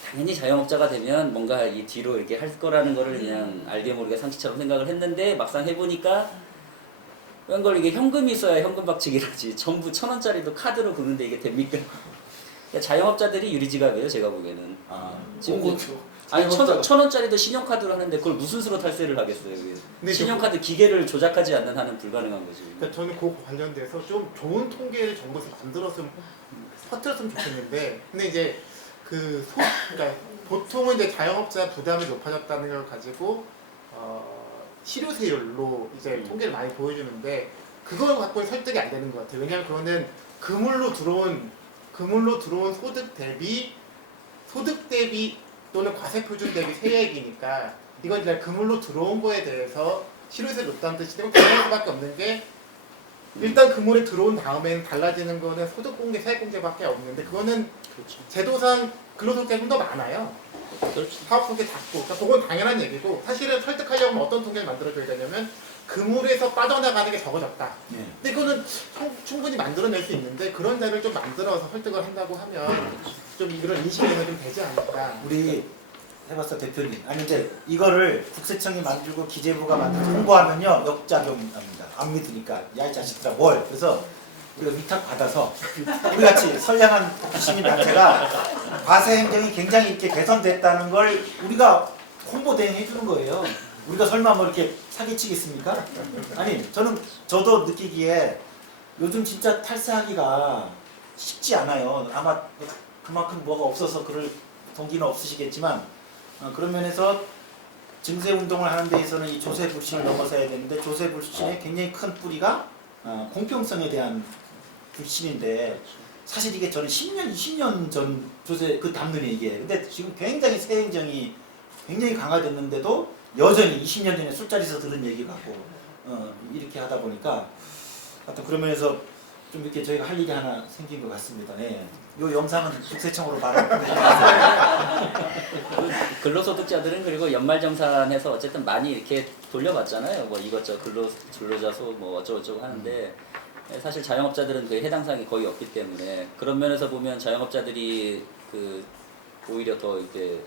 당연히 자영업자가 되면 뭔가 이 뒤로 이렇게 할 거라는 거를 그냥 알게 모르게 상식처럼 생각을 했는데 막상 해보니까 웬걸 이게 현금이 있어야 현금 박치기라지 전부 1,000원짜리도 카드로 긁는데 이게 됩니까? 자영업자들이 유리지갑이에요 제가 보기에는. 지금 아니 1,000원짜리도 신용카드로 하는데 그걸 무슨 수로 탈세를 하겠어요? 근데 신용카드 기계를 조작하지 않는 한은 불가능한 거지. 그러니까 저는 그 관련돼서 좀 좋은 통계를 정부에서 만들었으면 퍼뜨렸으면 좋겠는데, 근데 이제 그러니까 보통은 이제 자영업자 부담이 높아졌다는 걸 가지고 실효세율로 이제 통계를 많이 보여주는데 그걸 갖고는 설득이 안 되는 것 같아요. 왜냐하면 그거는 그물로 들어온 소득 대비 또는 과세표준 대비 세액이니까 이건 그냥 그물로 들어온 거에 대해서 실효세를 높다는 뜻이 되고 그럴 수밖에 없는 게 일단 그물에 들어온 다음에는 달라지는 거는 소득공개, 세액공개밖에 없는데 그거는 그렇죠. 제도상 근로소득세가 좀 더 많아요. 그렇죠. 사업소득이 작고, 그러니까 그건 당연한 얘기고 사실은 설득하려고 하면 어떤 통계를 만들어줘야 되냐면 그물에서 빠져나가는 게 적어졌다. 예. 근데 그거는 충분히 만들어낼 수 있는데 그런 자를 좀 만들어서 설득을 한다고 하면 좀 이런 인식이 좀 되지 않을까. 우리 해봤어 대표님. 아니 이제 이거를 국세청이 만들고 기재부가 만들고 홍보하면요 역작용합니다. 안 믿으니까 야 이 자식들아 뭘. 그래서 우리가 위탁 받아서 우리 같이 선량한 시민단체가 과세 행정이 굉장히 이렇게 개선됐다는 걸 우리가 홍보 대행해 주는 거예요. 우리가 설마 뭐 이렇게 사기치겠습니까? 아니 저도 느끼기에 요즘 진짜 탈세하기가 쉽지 않아요. 아마 그만큼 뭐가 없어서 그럴 동기는 없으시겠지만 그런 면에서 증세 운동을 하는 데 있어서는 이 조세 불신을 넘어서야 되는데 조세 불신의 굉장히 큰 뿌리가 공평성에 대한 불신인데 사실 이게 저는 10년, 20년 전 조세 그 담론이 이게 근데 지금 굉장히 새 행정이 굉장히 강화됐는데도 여전히 20년 전에 술자리에서 들은 얘기 같고 이렇게 하다 보니까 하여튼 그런 면에서 좀 이렇게 저희가 할 일이 하나 생긴 것 같습니다. 네. 이 영상은 국세청으로 말하는 근로소득자들은 그리고 연말정산해서 어쨌든 많이 이렇게 돌려봤잖아요. 뭐 이것저것 근로자소 뭐 어쩌고저쩌고 하는데 사실 자영업자들은 그 해당 사항이 거의 없기 때문에 그런 면에서 보면 자영업자들이 그 오히려 더 이렇게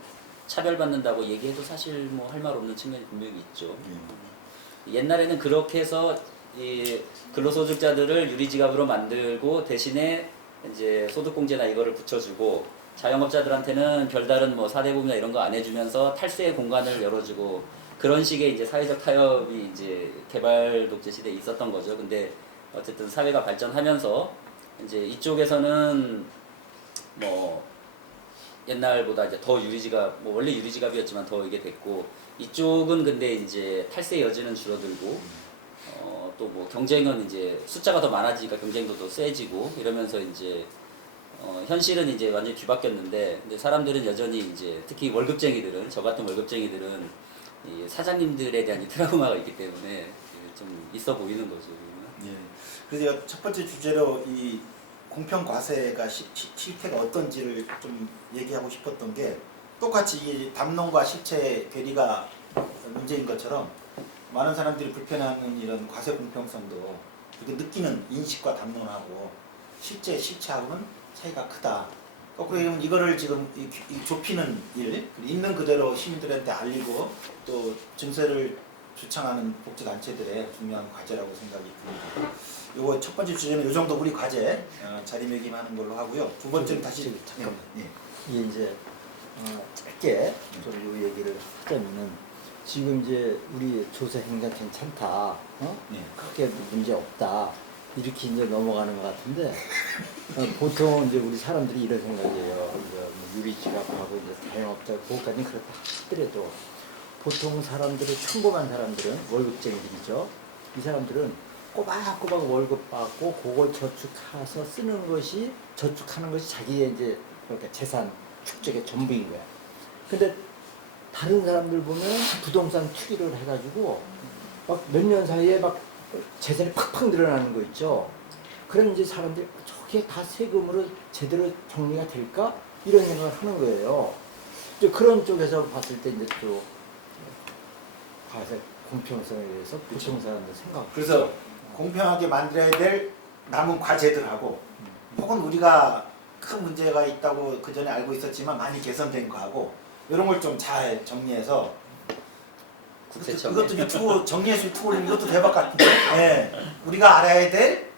차별받는다고 얘기해도 사실 뭐 할 말 없는 측면이 분명히 있죠. 옛날에는 그렇게 해서 이 근로소득자들을 유리지갑으로 만들고 대신에 이제 소득공제나 이거를 붙여주고 자영업자들한테는 별다른 뭐 사대보험이나 이런 거 안 해주면서 탈세의 공간을 열어주고 그런 식의 이제 사회적 타협이 이제 개발 독재 시대에 있었던 거죠. 근데 어쨌든 사회가 발전하면서 이제 이쪽에서는 뭐 옛날보다 이제 더 유리지갑, 뭐 원래 유리지갑이었지만 더 이게 됐고 이쪽은 근데 이제 탈세 여지는 줄어들고 또 뭐 경쟁은 이제 숫자가 더 많아지니까 경쟁도 더 세지고 이러면서 이제 현실은 이제 완전히 뒤바뀌었는데 근데 사람들은 여전히 이제 특히 월급쟁이들은 저 같은 월급쟁이들은 이 사장님들에 대한 이 트라우마가 있기 때문에 좀 있어 보이는 거죠. 예. 그래서 첫 번째 주제로 이 공평 과세가 실태가 어떤지를 좀 얘기하고 싶었던 게 똑같이 이 담론과 실체의 괴리가 문제인 것처럼 많은 사람들이 불편해하는 이런 과세 공평성도 이렇게 느끼는 인식과 담론하고 실제 실체하고는 차이가 크다. 거꾸로 얘기하면 이거를 지금 이 좁히는 일, 있는 그대로 시민들한테 알리고 또 증세를 주창하는 복지단체들의 중요한 과제라고 생각이 듭니다. 요거 첫 번째 주제는 요 정도 우리 과제 자리매김하는 걸로 하고요. 두 번째는 다시 잠깐만. 예. 이게 이제 짧게 좀 이 얘기를 하자면은 지금 이제 우리 조세 행정 괜찮다, 예. 크게 문제 없다 이렇게 이제 넘어가는 것 같은데 보통 이제 우리 사람들이 이런 생각이에요. 이제 뭐 유리지갑하고 이제 자영업자 그것까지는 그렇다 하더라도 보통 사람들은 평범한 사람들은 월급쟁이들이죠. 이 사람들은 꼬박꼬박 월급 받고 그걸 저축해서 쓰는 것이 저축하는 것이 자기의 이제 그러니까 재산 축적의 전부인 거야. 근데 다른 사람들 보면 부동산 투기를 해가지고 막 몇 년 사이에 막 재산이 팍팍 늘어나는 거 있죠. 그럼 이제 사람들이 저게 다 세금으로 제대로 정리가 될까? 이런 생각을 하는 거예요. 이제 그런 쪽에서 봤을 때 이제 또 과세 공평성에 대해서 보통 사람들 생각. 그래서 공평하게 만들어야 될 남은 과제들하고 혹은 우리가 큰 문제가 있다고 그 전에 알고 있었지만 많이 개선된 거하고 이런 걸 좀 잘 정리해서 국세청 이것도 유튜브 정리해서 유튜브 올리면 이것도 대박 같은데 예. 우리가 알아야 될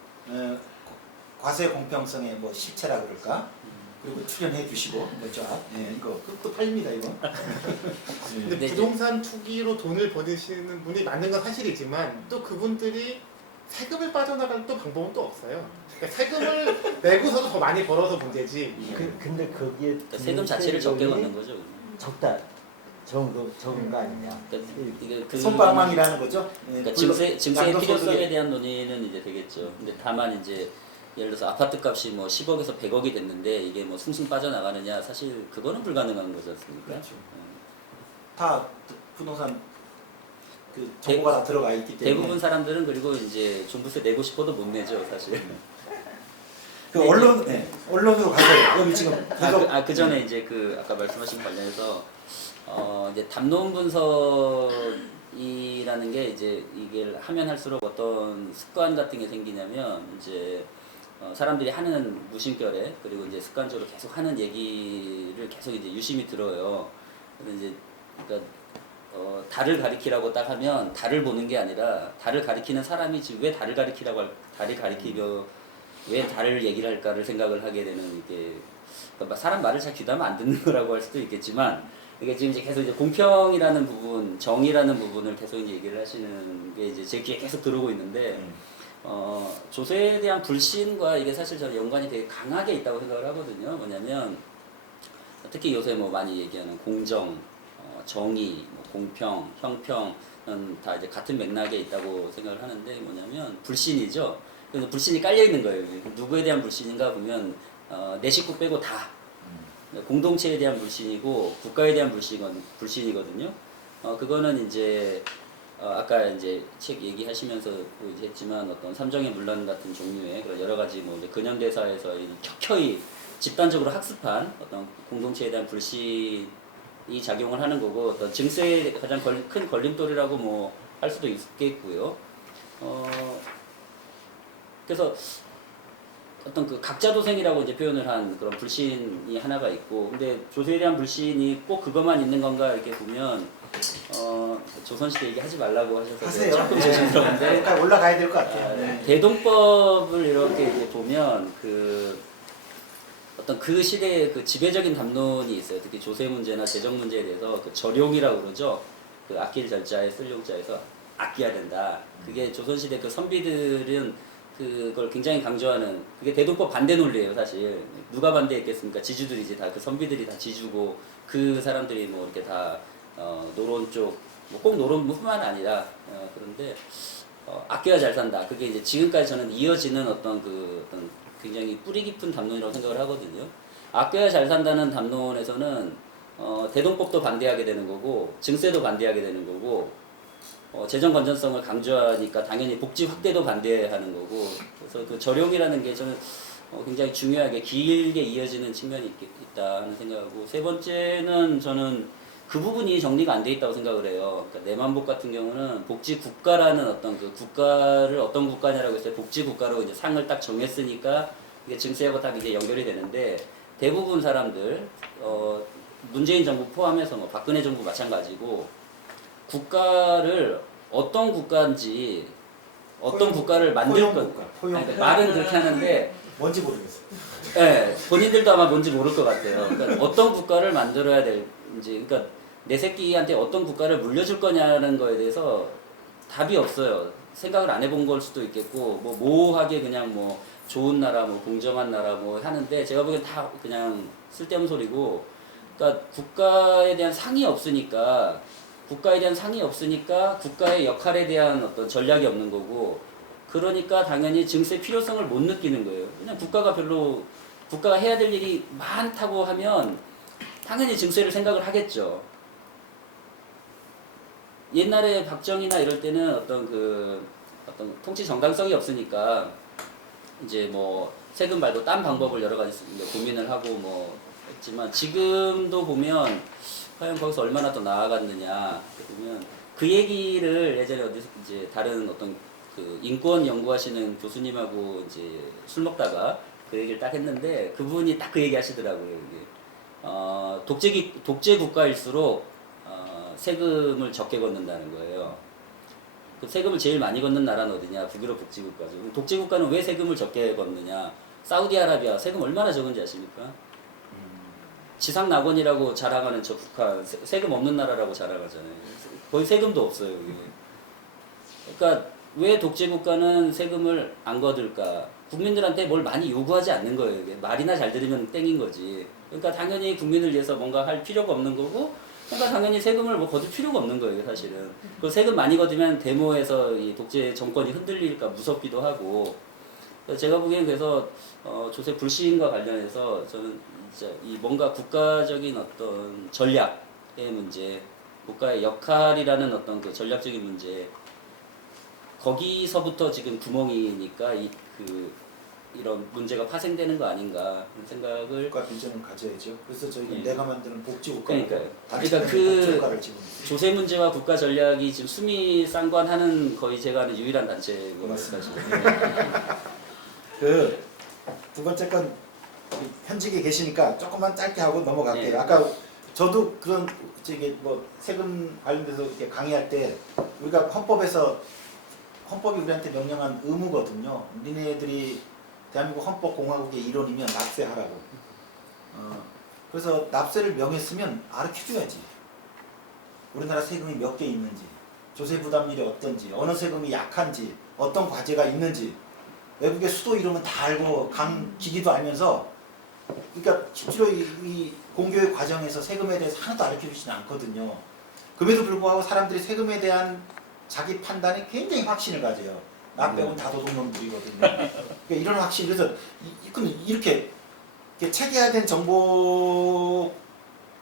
과세 공평성의 뭐 실체라 그럴까 그리고 출연해 주시고 그렇죠. 예, 이거 또 팔립니다 이거. 근데 네, 부동산 투기로 돈을 버시는 분이 맞는 건 사실이지만 또 그분들이 세금을 빠져나갈 또 방법은 또 없어요. 그러니까 세금을 내고서도 더 많이 벌어서 문제지. 근데 거기에 그러니까 세금 자체를 적게 세금이 걷는 거죠. 적다. 적은 거 아니냐. 그러니까 이게 그 손방망이라는 거죠. 예, 그러니까 물론 증세의 양도소득에- 필요성에 대한 논의는 이제 되겠죠. 근데 다만 이제 예를 들어서 아파트 값이 뭐 10억에서 100억이 됐는데 이게 뭐 숭숭 빠져나가느냐 사실 그거는 불가능한 거지 않습니까? 그렇죠. 다 부동산 그 정보가 다 들어가 있기 때문에 대부분 사람들은 그리고 이제 종부세 내고 싶어도 못 내죠 사실. 그 언론으로 가세요. 여기 지금 계속 그 전에 이제 그 아까 말씀하신 관련해서 이제 담론 분석이라는 게 이제 이게 하면 할수록 어떤 습관 같은 게 생기냐면 이제 사람들이 하는 무심결에 그리고 이제 습관적으로 계속 하는 얘기를 계속 이제 유심히 들어요. 근데 이제 그러니까 달을 가리키라고 딱 하면 달을 보는 게 아니라 달을 가리키는 사람이 지금 왜 달을 가리키며 왜 달을 얘기를 할까를 생각을 하게 되는 이게 그러니까 사람 말을 잘 귀담아 안 듣는 거라고 할 수도 있겠지만 이게 지금 이제 계속 이제 공평이라는 부분, 정의라는 부분을 계속 이제 얘기를 하시는 게 이제 제 귀에 계속 들어오고 있는데 조세에 대한 불신과 이게 사실 저는 연관이 되게 강하게 있다고 생각을 하거든요. 뭐냐면 특히 요새 뭐 많이 얘기하는 공정, 정의, 뭐 공평, 형평은 다 이제 같은 맥락에 있다고 생각을 하는데 뭐냐면 불신이죠. 그래서 불신이 깔려 있는 거예요. 누구에 대한 불신인가 보면 내 식구 빼고 다 공동체에 대한 불신이고 국가에 대한 불신이거든요. 그거는 이제 아까 이제 책 얘기하시면서도 이제 했지만 어떤 삼정의 문란 같은 종류의 그런 여러 가지 뭐 이제 근현대사에서 켜켜이 집단적으로 학습한 어떤 공동체에 대한 불신이 작용을 하는 거고 어떤 증세의 가장 큰 걸림돌이라고 뭐 할 수도 있겠고요. 그래서 어떤 그 각자도생이라고 이제 표현을 한 그런 불신이 하나가 있고, 근데 조세에 대한 불신이 꼭 그것만 있는 건가 이렇게 보면 조선시대 얘기하지 말라고 하셔서 하세요. 조금 조심스러운데 약간 올라가야 될 것 같아요. 네. 대동법을 이렇게 이제 보면 그 어떤 그 시대의 그 지배적인 담론이 있어요. 특히 조세 문제나 재정 문제에 대해서 그 절용이라고 그러죠. 그 아낄 절자에 쓸 용자에서 아껴야 된다. 그게 조선시대 그 선비들은 그걸 굉장히 강조하는 그게 대동법 반대 논리예요. 사실 누가 반대했겠습니까? 지주들이지. 다 그 선비들이 다 지주고 그 사람들이 뭐 이렇게 다 노론 쪽 뭐 꼭 노론뿐만 아니라 그런데 아껴야 잘 산다. 그게 이제 지금까지 저는 이어지는 어떤 굉장히 뿌리 깊은 담론이라고 생각을 하거든요. 아껴야 잘 산다는 담론에서는 대동법도 반대하게 되는 거고 증세도 반대하게 되는 거고 재정 건전성을 강조하니까 당연히 복지 확대도 반대하는 거고 그래서 그 절용이라는 게 저는 굉장히 중요하게 길게 이어지는 측면이 있다 하는 생각하고 세 번째는 저는 그 부분이 정리가 안 돼 있다고 생각을 해요. 그러니까 내만복 같은 경우는 복지 국가라는 어떤 그 국가를 어떤 국가냐라고 했을 때 복지 국가로 이제 상을 딱 정했으니까 이게 증세하고 딱 이제 연결이 되는데 대부분 사람들 문재인 정부 포함해서 뭐 박근혜 정부 마찬가지고 국가를 어떤 국가인지 어떤 국가를 만들 것 포용 말은 그렇게 하는데 뭔지 모르겠어요. 네, 본인들도 아마 뭔지 모를 것 같아요. 그러니까 어떤 국가를 만들어야 될지, 그러니까 내 새끼한테 어떤 국가를 물려줄 거냐는 거에 대해서 답이 없어요. 생각을 안 해본 걸 수도 있겠고, 뭐 모호하게 그냥 뭐 좋은 나라, 뭐 공정한 나라 뭐 하는데 제가 보기엔 다 그냥 쓸데없는 소리고, 그러니까 국가에 대한 상이 없으니까 국가의 역할에 대한 어떤 전략이 없는 거고, 그러니까 당연히 증세 필요성을 못 느끼는 거예요. 그냥 국가가 해야 될 일이 많다고 하면 당연히 증세를 생각을 하겠죠. 옛날에 박정희나 이럴 때는 어떤 통치 정당성이 없으니까 이제 뭐 세금 말고 딴 방법을 여러 가지 고민을 하고 뭐 했지만 지금도 보면 과연 거기서 얼마나 더 나아갔느냐 보면 그 얘기를 예전에 어디서 이제 다른 어떤 그 인권 연구하시는 교수님하고 이제 술 먹다가 그 얘기를 딱 했는데 그분이 딱 그 얘기 하시더라고요. 이게 독재 국가일수록 세금을 적게 걷는다는 거예요. 그 세금을 제일 많이 걷는 나라는 어디냐? 북유럽 복지국가죠. 독재 국가는 왜 세금을 적게 걷느냐? 사우디아라비아 세금 얼마나 적은지 아십니까? 지상 낙원이라고 자랑하는 저 북한 세금 없는 나라라고 자랑하잖아요. 거의 세금도 없어요. 여기. 그러니까 왜 독재 국가는 세금을 안 거둘까? 국민들한테 뭘 많이 요구하지 않는 거예요. 이게 말이나 잘 들으면 땡인 거지. 그러니까 당연히 국민을 위해서 뭔가 할 필요가 없는 거고, 그러니까 당연히 세금을 뭐 거둘 필요가 없는 거예요, 사실은. 그 세금 많이 거두면 데모에서 이 독재 정권이 흔들릴까 무섭기도 하고. 제가 보기엔 그래서 조세 불신과 관련해서 저는 진짜 이 뭔가 국가적인 어떤 전략의 문제, 국가의 역할이라는 어떤 그 전략적인 문제, 거기서부터 지금 구멍이니까 이런 문제가 파생되는 거 아닌가 하는 생각을. 국가 비전을 가져야죠. 그래서 저희가 예. 내가 만드는 복지국가. 그러니까요. 그러니까 그 조세 문제와 국가 전략이 지금 수미 쌍관하는 거의 제가 아는 유일한 단체고요. 고맙습니다. 사실. 두 번째 건 현직에 계시니까 조금만 짧게 하고 넘어갈게요. 네. 아까 저도 그런 뭐 세금 관련돼서 이렇게 강의할 때 우리가 헌법이 우리한테 명령한 의무거든요. 니네들이 대한민국 헌법공화국의 일원이면 납세하라고. 그래서 납세를 명했으면 알려줘야지. 우리나라 세금이 몇 개 있는지, 조세 부담률이 어떤지, 어느 세금이 약한지, 어떤 과제가 있는지 외국의 수도 이름은 다 알고 기기도 알면서 그러니까 실제로 이 공교육 과정에서 세금에 대해서 하나도 알려주시진 않거든요. 그럼에도 불구하고 사람들이 세금에 대한 자기 판단에 굉장히 확신을 가져요. 나 빼고는 다 도둑놈들이거든요. 그러니까 이런 확신, 그래서 이렇게 체계화된 정보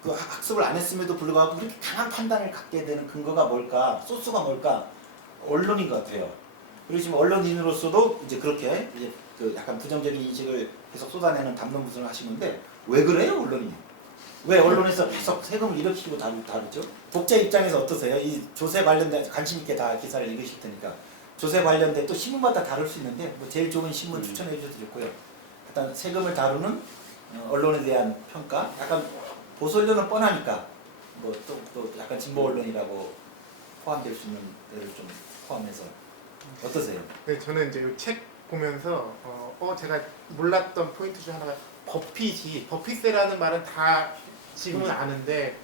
그 학습을 안 했음에도 불구하고 그렇게 강한 판단을 갖게 되는 근거가 뭘까, 소스가 뭘까, 언론인 것 같아요. 그리고 지금 언론인으로서도 이제 그렇게 이제 그 약간 부정적인 인식을 계속 쏟아내는 담론부선을 하시는데 왜 그래요, 언론이? 왜 언론에서 계속 세금을 일으키고 다루죠? 독자 입장에서 어떠세요? 이 조세 관련된 관심 있게 다 기사를 읽으실 테니까 조세 관련된 또 신문마다 다룰 수 있는데 뭐 제일 좋은 신문 추천해 주셔도 좋고요. 일단 세금을 다루는 언론에 대한 평가, 약간 보수 언론은 뻔하니까 뭐 또 약간 진보 언론이라고 포함될 수 있는 데를 좀 포함해서 어떠세요? 네, 저는 이제 이 책 보면서 제가 몰랐던 포인트 중 하나가 버핏세라는 말은 다 지금은 아는데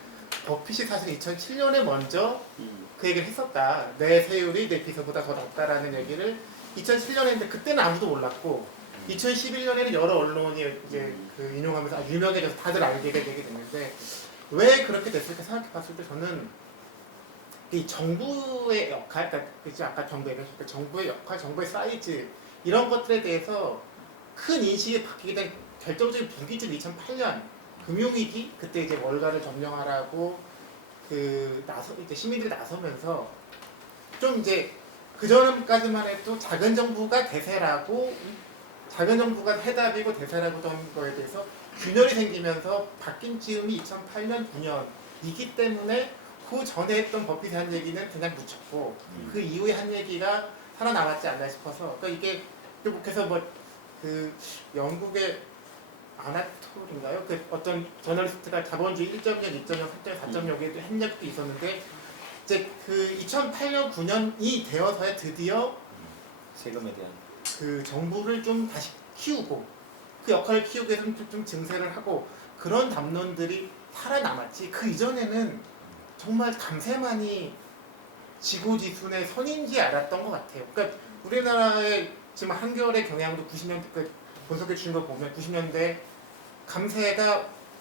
버핏이 사실 2007년에 먼저 그 얘기를 했었다. 내 세율이 내 비서보다 더 낮다라는 얘기를 2007년에 했는데 그때는 아무도 몰랐고 2011년에는 여러 언론이 이제 그 인용하면서 아주 유명해져서 다들 알게 되게 됐는데 왜 그렇게 됐을까 생각해 봤을 때 저는 이 정부의 역할, 그러니까 아까 정부 얘기하셨을 때 정부의 역할, 정부의 사이즈 이런 것들에 대해서 큰 인식이 바뀌게 된 결정적인 분기점 2008년 금융위기 그때 이제 월가를 점령하라고 이제 시민들이 나서면서 좀 이제 그 전까지만 해도 작은 정부가 대세라고 작은 정부가 해답이고 대세라고 던 거에 대해서 균열이 생기면서 바뀐 즈음이 2008년 9년이기 때문에 그 전에 했던 버핏이 한 얘기는 그냥 묻혔고 그 이후에 한 얘기가 살아남았지 않나 싶어서 그러니까 이게 그래서 그 영국의 아나톨인가요? 그 어떤 저널리스트가 자본주의 1.0, 2.0, 3.0, 4.0에도 한 적도 있었는데 이제 그 2008년 9년이 되어서야 드디어 세금에 대한 그 정부를 좀 다시 키우고 그 역할을 키우기 위해서 좀 증세를 하고 그런 담론들이 살아남았지 그 이전에는 정말 감세만이 지고지순의 선인지 알았던 것 같아요. 그러니까 우리나라의 지금 한겨울의 경향도 90년대 분석해 주신 거 보면 90년대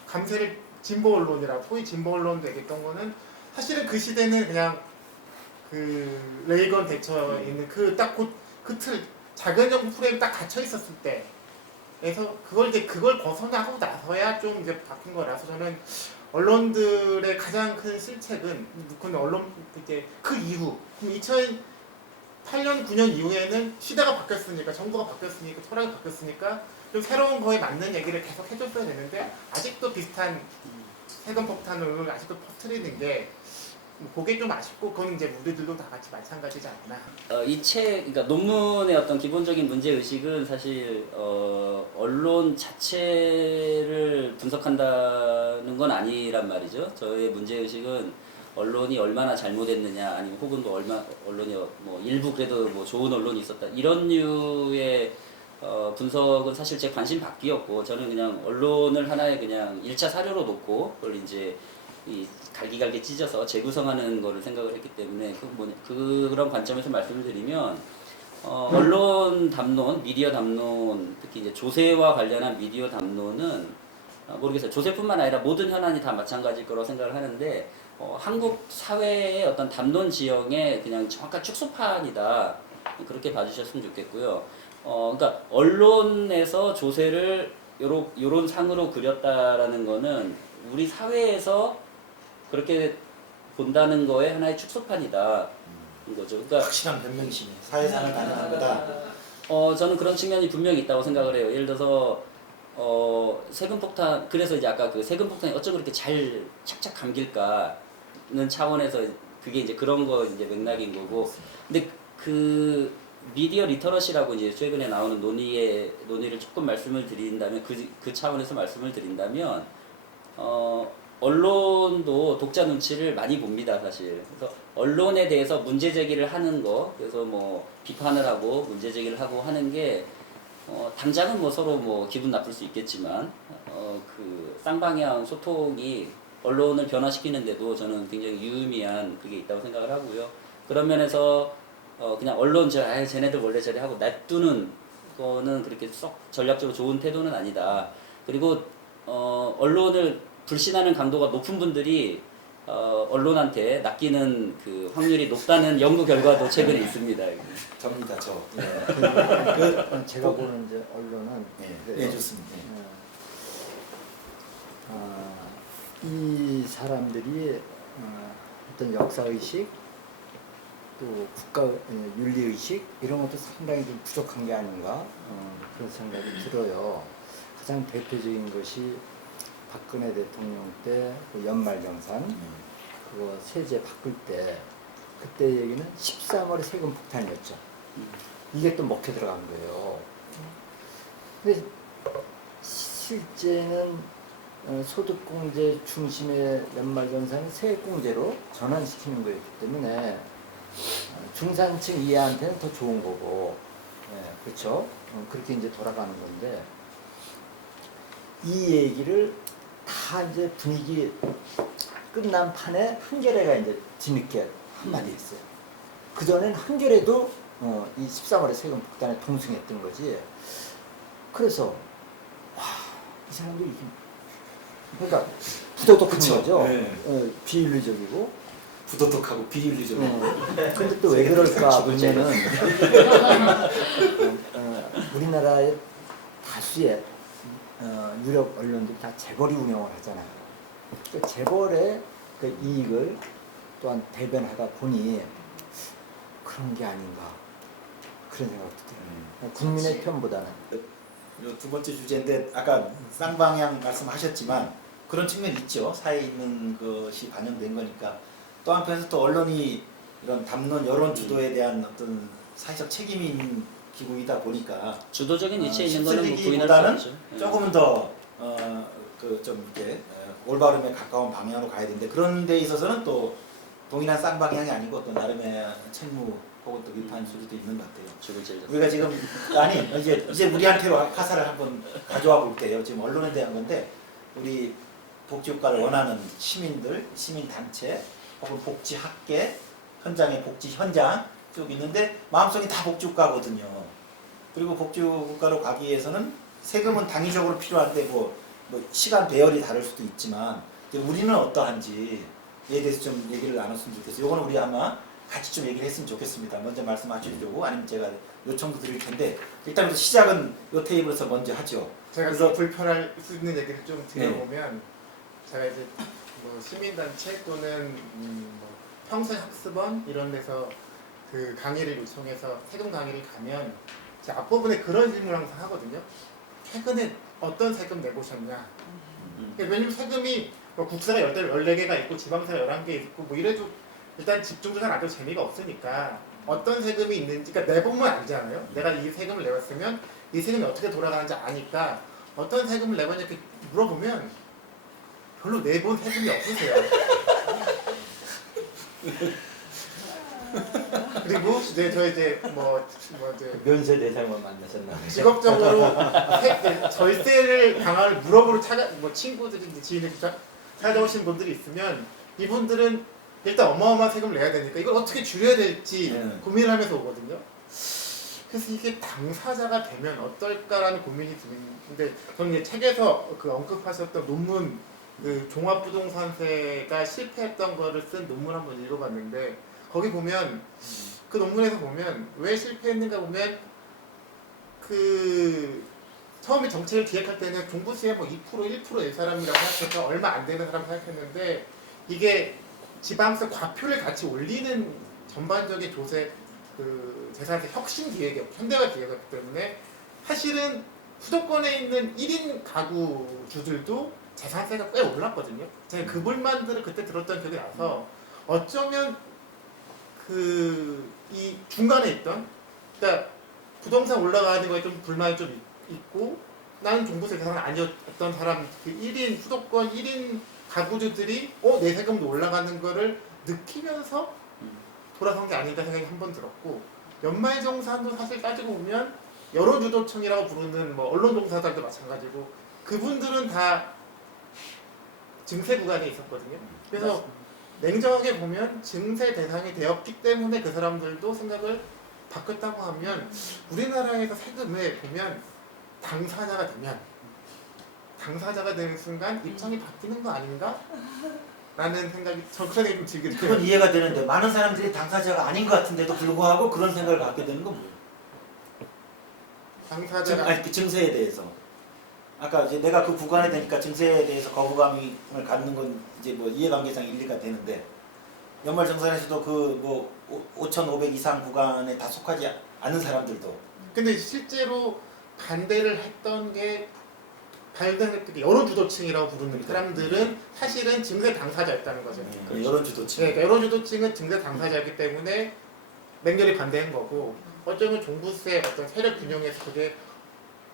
감세를 진보 언론이라고 소위 진보 언론도 얘기했던 거는 사실은 그 시대는 그냥 그 레이건 대처에 있는 그 틀 작은 정부 프레임 딱 갇혀 있었을 때에서 그걸 벗어나고 나서야 좀 이제 바뀐 거라서 저는 언론들의 가장 큰 실책은 근데 언론 이제 그 이후 2008년 9년 이후에는 시대가 바뀌었으니까 정부가 바뀌었으니까 철학이 바뀌었으니까 좀 새로운 거에 맞는 얘기를 계속 해줬어야 되는데 아직도 비슷한 세금 폭탄을 아직도 퍼뜨리는 게 그게 좀 아쉽고 그건 이제 우리들도 다 같이 마찬가지지 않나. 이 책, 그러니까 논문의 어떤 기본적인 문제 의식은 사실 언론 자체를 분석한다는 건 아니란 말이죠. 저의 문제 의식은 언론이 얼마나 잘못했느냐, 아니면 혹은 뭐 언론이 뭐 일부 그래도 뭐 좋은 언론이 있었다 이런 류의 분석은 사실 제 관심 밖이었고 저는 그냥 언론을 하나의 그냥 1차 사료로 놓고 그걸 이제 이 갈기갈기 찢어서 재구성하는 거를 생각을 했기 때문에 그런 관점에서 말씀을 드리면 언론 담론, 미디어 담론, 특히 이제 조세와 관련한 미디어 담론은 모르겠어요. 조세뿐만 아니라 모든 현안이 다 마찬가지일 거라고 생각을 하는데 한국 사회의 어떤 담론 지형의 그냥 정확한 축소판이다. 그렇게 봐주셨으면 좋겠고요. 그러니까 언론에서 조세를 요런 상으로 그렸다라는 거는 우리 사회에서 그렇게 본다는 거에 하나의 축소판이다. 이거죠. 그러니까 확실한 변명심이 사회상을 가능한 거다. 저는 그런 측면이 분명히 있다고 생각을 해요. 예를 들어서 세금 폭탄 그래서 이제 아까 그 세금 폭탄이 어쩜 그렇게 잘 착착 감길까는 차원에서 그게 이제 그런 거 이제 맥락인 거고. 근데 그 미디어 리터러시라고 이제 최근에 나오는 논의를 조금 말씀을 드린다면 그 차원에서 말씀을 드린다면 언론도 독자 눈치를 많이 봅니다, 사실. 그래서 언론에 대해서 문제 제기를 하는 거, 그래서 뭐 비판을 하고 문제 제기를 하고 하는 게 당장은 뭐 서로 뭐 기분 나쁠 수 있겠지만 그 쌍방향 소통이 언론을 변화시키는데도 저는 굉장히 유의미한 그게 있다고 생각을 하고요. 그런 면에서 그냥 언론 쟤네들 원래 저래 하고 놔두는 거는 그렇게 썩 전략적으로 좋은 태도는 아니다. 그리고 언론을 불신하는 강도가 높은 분들이 언론한테 낚이는 그 확률이 높다는 연구 결과도 최근에 있습니다. 접니다, 저. 제가 보는 이제 언론은 예, 좋습니다. 이 사람들이 어떤 역사의식 또 국가 윤리의식 이런 것도 상당히 좀 부족한 게 아닌가 그런 생각이 들어요. 가장 대표적인 것이 박근혜 대통령 때 그 연말정산 그거 세제 바꿀 때 그때 얘기는 13월에 세금 폭탄이었죠. 이게 또 먹혀 들어간 거예요. 근데 실제는 소득공제 중심의 연말정산은 세액공제로 전환시키는 거였기 때문에 중산층 이하한테는 더 좋은 거고, 그렇죠? 그렇게 이제 돌아가는 건데 이 얘기를 다 이제 분위기 끝난 판에 한겨레가 이제 뒤늦게 한마디 했어요. 그전엔 한겨레도 이 13월에 세금 폭탄에 동승했던 거지. 그래서 와, 이 사람들이 그러니까 부도덕한 거죠. 네. 비윤리적이고 부도덕하고 비윤리적이고. 근데 또 왜 그럴까 보면은 우리나라의 다수의 유럽 언론들이 다 재벌이 운영을 하잖아요. 그 재벌의 그 이익을 또한 대변하다 보니 그런 게 아닌가 그런 생각도 들어요. 국민의 편보다는. 두 번째 주제인데 아까 쌍방향 말씀하셨지만 그런 측면이 있죠. 사회에 있는 것이 반영된 거니까. 또 한편에서 또 언론이 이런 담론 여론 주도에 대한 어떤 사회적 책임이 있는 기구이다 보니까 주도적인 위치에 있는 거는 뭐 부인할 수 휩쓸리기보다는 없죠. 조금은 더 그 좀 이렇게 올바름에 가까운 방향으로 가야 되는데 그런 데 있어서는 또 동일한 쌍방향이 아니고 또 나름의 책무 혹은 또 비판 수리도 있는 것 같아요. 죽을 찔렸어. 우리가 지금 아니 이제 우리한테로 화살을 한번 가져와 볼게요. 지금 언론에 대한 건데 우리 복지국가를 원하는 시민들, 시민단체 혹은 복지학계, 현장의 복지 현장 쭉 있는데 마음속이 다 복지국가거든요. 그리고 복지국가로 가기 위해서는 세금은 당위적으로 필요한데 뭐 시간 배열이 다를 수도 있지만 우리는 어떠한지에 대해서 좀 얘기를 나눴으면 좋겠어요. 이거는 우리 아마 같이 좀 얘기를 했으면 좋겠습니다. 먼저 말씀하시려고 아니면 제가 요청도 드릴 텐데 일단 시작은 이 테이블에서 먼저 하죠. 제가 그래서 불편할 수 있는 얘기를 좀 드려보면 제가 이제 뭐 시민단체 또는 뭐 평생학습원 이런 데서 그 강의를 요청해서 세금 강의를 가면 제 앞부분에 그런 질문을 항상 하거든요. 최근에 어떤 세금 내보셨냐? 왜냐면 세금이 뭐 국세가 14개가 있고 지방세가 11개 있고 뭐 이래도 일단 집중조사 안 해도 재미가 없으니까 어떤 세금이 있는지 그러니까 내보면 알잖아요. 내가 이 세금을 내봤으면 이 세금이 어떻게 돌아가는지 아니까 어떤 세금을 내봤냐 이렇게 물어보면 별로 내본 세금이 없으세요. 그리고 이제 저 이제 뭐 이제 면세 대상만 만나셨나? 직업적으로 절세를 당할 물어보러 뭐 친구들이 지인들 찾아오신 분들이 있으면 이분들은 일단 어마어마한 세금을 내야 되니까 이걸 어떻게 줄여야 될지 고민을 하면서 오거든요. 그래서 이게 당사자가 되면 어떨까라는 고민이 드는데 저는 이제 책에서 그 언급하셨던 논문 그 종합부동산세가 실패했던 거를 쓴 논문 한번 읽어봤는데 거기 보면 그 논문에서 보면 왜 실패했는가 보면 그 처음에 정책을 기획할 때는 종부세 뭐 2% 1% 낼 사람이라고 생각해서 얼마 안 되는 사람 생각했는데 이게 지방세 과표를 같이 올리는 전반적인 조세 그 재산세 혁신 기획이었고 현대화 기획이었기 때문에 사실은 수도권에 있는 1인 가구주들도 재산세가 꽤 올랐거든요. 제가 그 불만들을 그때 들었던 기억이 나서 어쩌면 그 이 중간에 있던 그러니까 부동산 올라가는 거에 좀 불만이 좀 있고 나는 종부세 대상은 아니었던 사람 그 1인 수도권 1인 가구주들이 내 세금도 올라가는 거를 느끼면서 돌아선 게 아닌가 생각이 한 번 들었고 연말정산도 사실 따지고 보면 여론주도청이라고 부르는 뭐 언론종사자들도 마찬가지고 그분들은 다 증세 구간에 있었거든요. 그래서 냉정하게 보면 증세 대상이 되었기 때문에 그 사람들도 생각을 바꿨다고 하면 우리나라에서 세금을 보면 당사자가 되면 당사자가 되는 순간 입장이 바뀌는 거 아닌가? 라는 생각이 저 그런 생각이 좀 들게 돼요. 그건 이해가 되는데 많은 사람들이 당사자가 아닌 것 같은데도 불구하고 그런 생각을 갖게 되는 건 뭐예요? 당사자가 아니 그 증세에 대해서 아까 이제 내가 그 구간에 되니까 증세에 대해서 거부감을 갖는 건 이제 뭐 이해관계상 일리가 되는데 연말정산에서도 그 뭐 5,500 이상 구간에 다 속하지 않은 사람들도 근데 실제로 반대를 했던 게 발등했던 여론주도층이라고 부르는 사람들은 사실은 증세 당사자였다는 거죠. 그 여론주도층. 네, 그러니까 여론주도층은 증세 당사자이기 때문에 맹렬히 반대한 거고 어쩌면 종부세 어떤 세력 균형에서 그게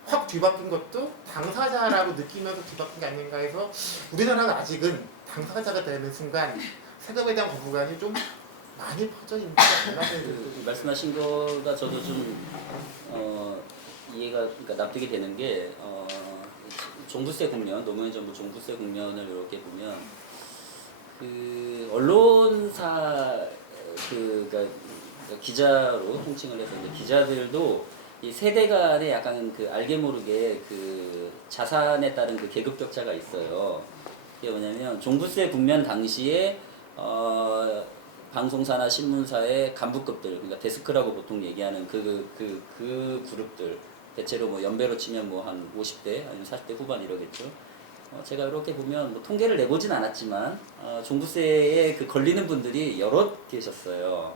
확 뒤바뀐 것도 당사자라고 느끼면서 뒤바뀐 게 아닌가 해서 우리나라는 아직은 당사자가 되는 순간 세금에 대한 거부감이 좀 많이 퍼져 있는 게 아닌가 그 말씀하신 거가 저도 좀 이해가 그러니까 납득이 되는 게 종부세 국면 노무현 정부 종부세 국면을 이렇게 보면 그 언론사 그러니까 기자로 통칭을 해서 이제 기자들도 이 세대 간에 약간 그 알게 모르게 그 자산에 따른 그 계급 격차가 있어요. 그게 뭐냐면 종부세 국면 당시에 방송사나 신문사의 간부급들, 그러니까 데스크라고 보통 얘기하는 그 그룹들, 대체로 뭐 연배로 치면 뭐 한 50대 아니면 40대 후반 이러겠죠. 제가 이렇게 보면 뭐 통계를 내보진 않았지만 종부세에 그 걸리는 분들이 여럿 계셨어요.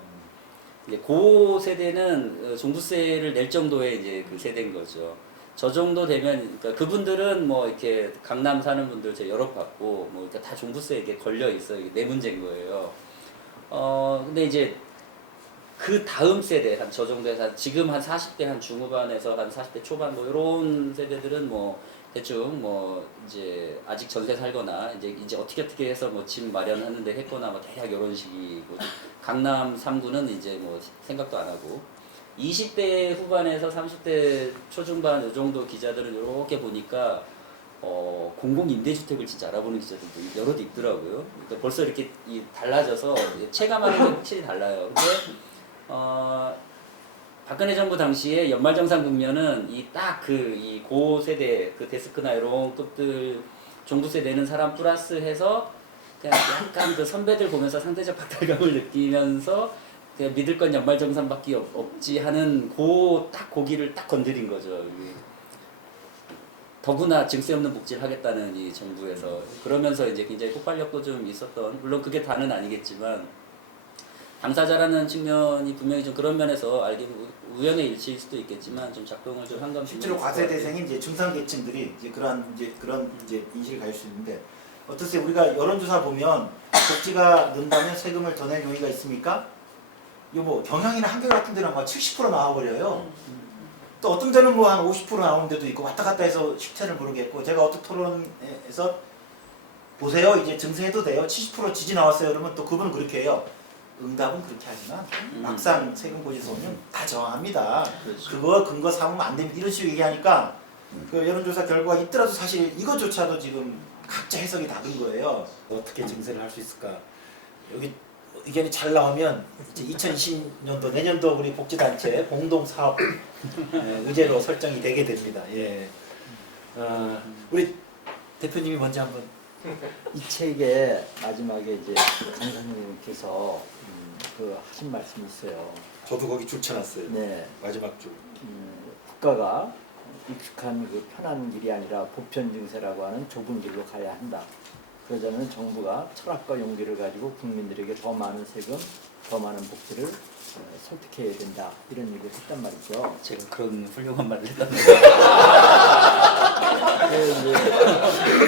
이제 고 세대는 종부세를 낼 정도의 이제 그 세대인 거죠. 저 정도 되면 그러니까 그분들은 뭐 이렇게 강남 사는 분들 제가 여럿 봤고 뭐 이렇게 다 종부세에 이렇게 걸려 있어요. 이게 내 문제인 거예요. 근데 이제 그 다음 세대 한 저 정도에서 지금 한 40대 한 중후반에서 한 40대 초반 뭐 이런 세대들은 뭐 대충 뭐 이제 아직 전세 살거나 이제 어떻게 해서 뭐 집 마련하는데 했거나 뭐 대략 이런 식이고 강남 3구는 이제 뭐 생각도 안 하고 20대 후반에서 30대 초중반 이 정도 기자들은 이렇게 보니까 공공임대주택을 진짜 알아보는 기자들도 여럿 있더라고요. 그러니까 벌써 이렇게 달라져서 체감하는 게 확실히 달라요. 근데 박근혜 정부 당시에 연말정산 국면은 이 딱 이 고세대 그 데스크나 이런 급들 종부세 내는 사람 플러스 해서 그냥 약간 그 선배들 보면서 상대적 박탈감을 느끼면서 그냥 믿을 건 연말정산밖에 없지 하는 딱 고기를 딱 건드린 거죠. 더구나 증세 없는 복지를 하겠다는 이 정부에서 그러면서 이제 굉장히 폭발력도 좀 있었던 물론 그게 다는 아니겠지만 당사자라는 측면이 분명히 좀 그런 면에서 우연의 일치일 수도 있겠지만 좀 작동을 좀 한감 실제로 과세대생인 이제 중산계층들이 이제 그런 인식을 가질 수 있는데 어떠세요? 우리가 여론조사 보면 복지가 는다면 세금을 더 낼 용의가 있습니까? 이거 뭐 경향이나 한겨레 같은 데는 막 70% 나와버려요. 또 어떤 데는 뭐 한 50% 나오는 데도 있고 왔다 갔다 해서 실체를 모르겠고 제가 어떤 토론에서 보세요 이제 증세해도 돼요 70% 지지 나왔어요 그러면 또 그분은 그렇게 해요 응답은 그렇게 하지만 막상 세금 고지서는 다 정합니다. 그렇죠. 그거 근거 삼으면 안 됩니다. 이런 식으로 얘기하니까 그 여론조사 결과가 있더라도 사실 이것조차도 지금 각자 해석이 다른 거예요. 어떻게 증세를 할 수 있을까? 여기 의견이 잘 나오면 이제 2020년도 내년도 우리 복지단체 공동사업 의제로 설정이 되게 됩니다. 예. 우리 대표님이 먼저 한번. 이 책의 마지막에 이제 강사님께서 하신 말씀이 있어요. 저도 거기 줄 쳐놨어요. 네. 마지막 줄. 국가가 익숙한 그 편한 길이 아니라 보편 증세라고 하는 좁은 길로 가야 한다. 그러자면 정부가 철학과 용기를 가지고 국민들에게 더 많은 세금, 더 많은 복지를 설득해야 된다. 이런 얘기를 했단 말이죠. 제가 그런 훌륭한 말을 했다는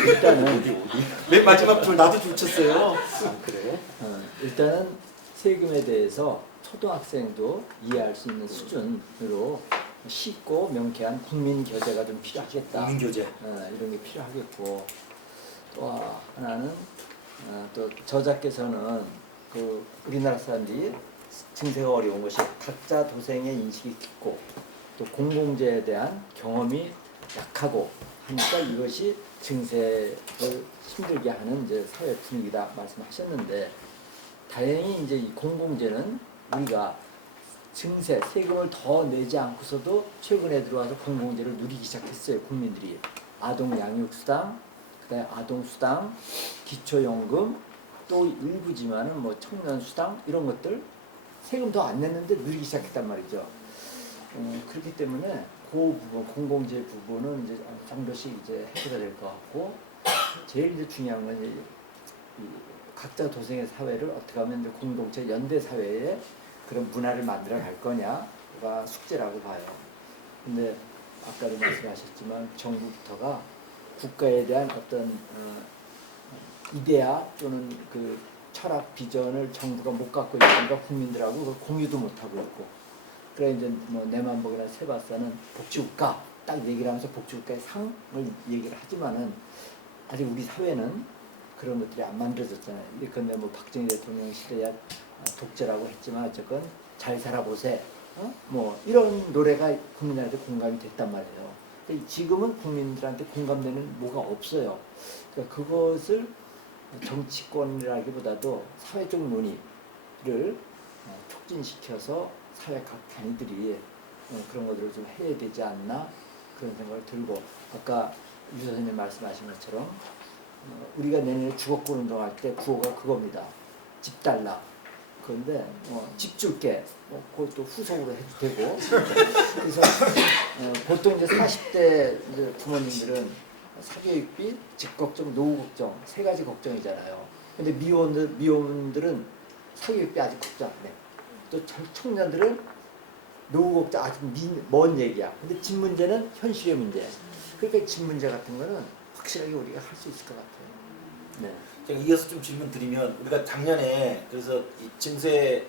일단은 맨 마지막 줄 나도 줄 쳤어요. 그래? 일단은 세금에 대해서 초등학생도 이해할 수 있는 수준으로 쉽고 명쾌한 국민 교재가 좀 필요하겠다. 국민교재. 이런 게 필요하겠고 또 하나는 또 저자께서는 그 우리나라 사람들이 증세가 어려운 것이 각자 도생의 인식이 깊고 또 공공재에 대한 경험이 약하고 하니까 이것이 증세를 힘들게 하는 이제 사회 분위기다 말씀하셨는데 다행히 이제 이 공공재는 우리가 증세 세금을 더 내지 않고서도 최근에 들어와서 공공재를 누리기 시작했어요 국민들이. 아동 양육수당, 그다음에 아동수당, 기초연금, 또 일부지만은 뭐 청년수당 이런 것들 세금 더 안 냈는데 누리기 시작했단 말이죠. 그렇기 때문에 그 부분, 공공재 부분은 이제 어느 정도씩 이제 해소가 될 것 같고, 제일 이제 중요한 건 이제 이 각자 도생의 사회를 어떻게 하면 이제 공동체 연대 사회에 그런 문화를 만들어 갈 거냐가 숙제라고 봐요. 근데 아까도 말씀하셨지만 정부부터가 국가에 대한 어떤 이데아 또는 그 철학 비전을 정부가 못 갖고 있으니까 국민들하고 그걸 공유도 못 하고 있고, 그래 이제 뭐 내만복이나 세바사는 복지국가 딱 얘기를 하면서 복지국가의 상을 얘기를 하지만은 아직 우리 사회는 그런 것들이 안 만들어졌잖아요. 근데 뭐 박정희 대통령 시대야 독재라고 했지만 어쨌건 잘 살아보세, 뭐 이런 노래가 국민한테 공감이 됐단 말이에요. 근데 지금은 국민들한테 공감되는 뭐가 없어요. 그러니까 그것을 정치권이라기보다도 사회적 논의를 촉진시켜서 사회 각 단위들이 그런 것들을 좀 해야 되지 않나 그런 생각을 들고, 아까 유 선생님 말씀하신 것처럼 우리가 내년에 주거권 운동할 때 구호가 그겁니다. 집 달라. 그런데 집 줄게. 그것도 후속으로 해도 되고. 그래서 보통 이제 40대 이제 부모님들은 사교육비, 집 걱정, 노후 걱정 세 가지 걱정이잖아요. 근데 미혼들은 사교육비 아직 걱정 안 해. 또 청년들은 노후 걱정 아직 먼 얘기야. 근데 집 문제는 현실의 문제. 그러니까 집 문제 같은 거는 확실하게 우리가 할 수 있을 것 같아요. 네. 제가 이어서 좀 질문 드리면, 우리가 작년에 그래서 이 증세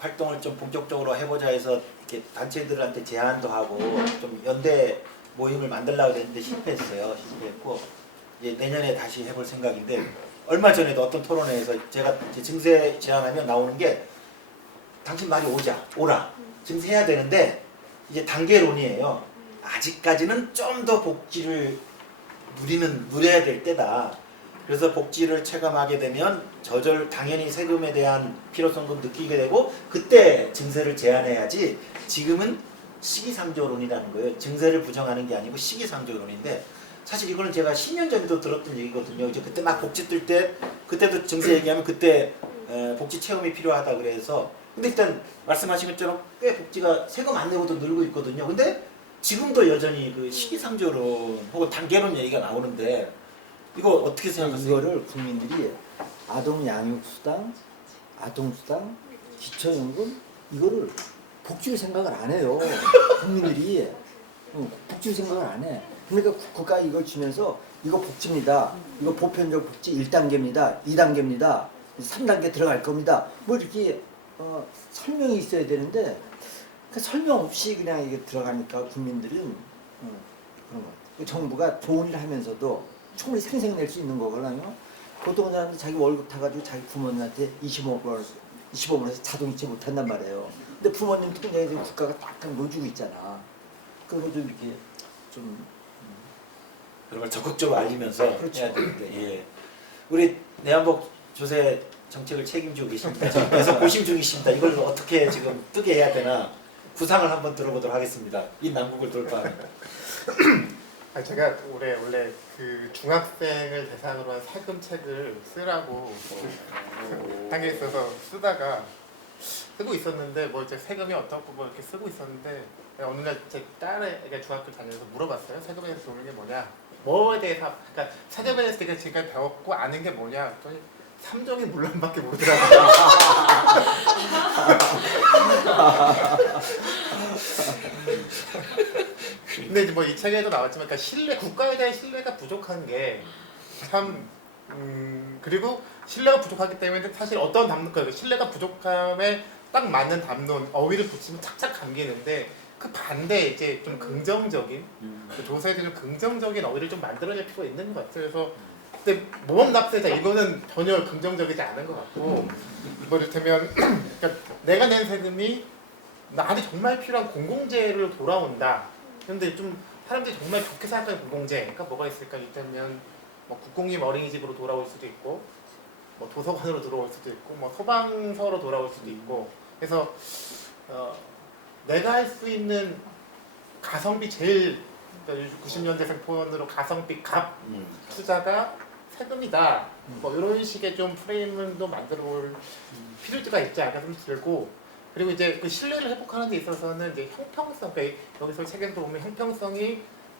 활동을 좀 본격적으로 해보자 해서 이렇게 단체들한테 제안도 하고 좀 연대 모임을 만들려고 했는데 실패했어요. 실패했고 이제 내년에 다시 해볼 생각인데, 얼마 전에도 어떤 토론회에서 제가 이제 증세 제안하면 나오는 게 당신 말이 오라. 증세해야 되는데 이제 단계론이에요. 아직까지는 좀 더 복지를 누려야 될 때다. 그래서 복지를 체감하게 되면 당연히 세금에 대한 필요성도 느끼게 되고 그때 증세를 제한해야지, 지금은 시기상조론이라는 거예요. 증세를 부정하는 게 아니고 시기상조론인데, 사실 이거는 제가 10년 전에도 들었던 얘기거든요. 이제 그때 막 복지 뜰 때 그때도 증세 얘기하면 그때 복지 체험이 필요하다 그래서, 근데 일단 말씀하신 것처럼 꽤 복지가 세금 안 내고도 늘고 있거든요. 근데 지금도 여전히 그 시기상조론 혹은 단계론 얘기가 나오는데, 이거 어떻게 생각하세요? 이거를 국민들이 아동 양육수당, 아동수당, 기초연금 이거를 복지로 생각을 안 해요. 국민들이 복지로 생각을 안 해. 그러니까 국가가 이걸 주면서 이거 복지입니다. 이거 보편적 복지 1단계입니다. 2단계입니다. 3단계 들어갈 겁니다. 뭐 이렇게 설명이 있어야 되는데 그 설명 없이 그냥 이게 들어가니까 국민들은 그런 거 같아요. 정부가 좋은 일 하면서도 충분히 생색낼 수 있는 거거든요. 보통 사람들 자기 월급 타가지고 자기 부모님한테 25만원에서 자동이체 못한단 말이에요. 근데 부모님 통장에 국가가 딱딱 넣어주고 있잖아. 그런 거 좀 이렇게 좀 그런 걸 적극적으로 알리면서 그렇죠. 해야 되는데, 예. 우리 내한복 조세 정책을 책임지고 계십니다. 지금 계속 고심 중이십니다. 이걸 어떻게 지금 뜨게 해야 되나 구상을 한번 들어보도록 하겠습니다. 이 난국을 돌파하는. 제가 원래 그 중학생을 대상으로 한 세금책을 쓰라고 한 게 있어서 쓰고 있었는데, 뭐 이제 세금이 어떻고 뭐 이렇게 쓰고 있었는데, 어느 날 제 딸에게 중학교 다니면서 물어봤어요. 세금에 대해서 배우는 게 뭐냐? 뭐에 대해서, 그러니까 세금에 대해서 제가 지금까지 배웠고 아는 게 뭐냐? 그랬더니 3종의 물론밖에 모르더라고요. 근데 이제 뭐 이 책에도 나왔지만, 그러니까 국가에 대한 신뢰가 부족한 게 참, 그리고 신뢰가 부족하기 때문에 사실 어떤 담론, 신뢰가 부족함에 딱 맞는 담론, 어휘를 붙이면 착착 감기는데, 그 반대에 이제 좀 긍정적인, 그 조세에 대한 긍정적인 어휘를 좀 만들어낼 필요가 있는 것 같아요. 그래서 근데 모범납세자 이거는 전혀 긍정적이지 않은 것 같고, 뭐 이를테면 그러니까 내가 낸 세금이 나한테 정말 필요한 공공재를 돌아온다. 근데 좀 사람들이 정말 좋게 생각하는 공공재가 뭐가 있을까? 이를테면 뭐 국공립 어린이집으로 돌아올 수도 있고, 뭐 도서관으로 들어올 수도 있고, 뭐 소방서로 돌아올 수도 있고. 그래서 내가 할 수 있는 가성비 제일 그러니까 90년대생 폰으로 가성비 값 음. 투자가 세금이다. 뭐 이런 식의 좀 프레임도 만들어 볼 필요가 있지 않을까 좀 들고, 그리고 이제 그 신뢰를 회복하는 데 있어서는 이제 형평성, 그러니까 여기서 책에서 보면 형평성이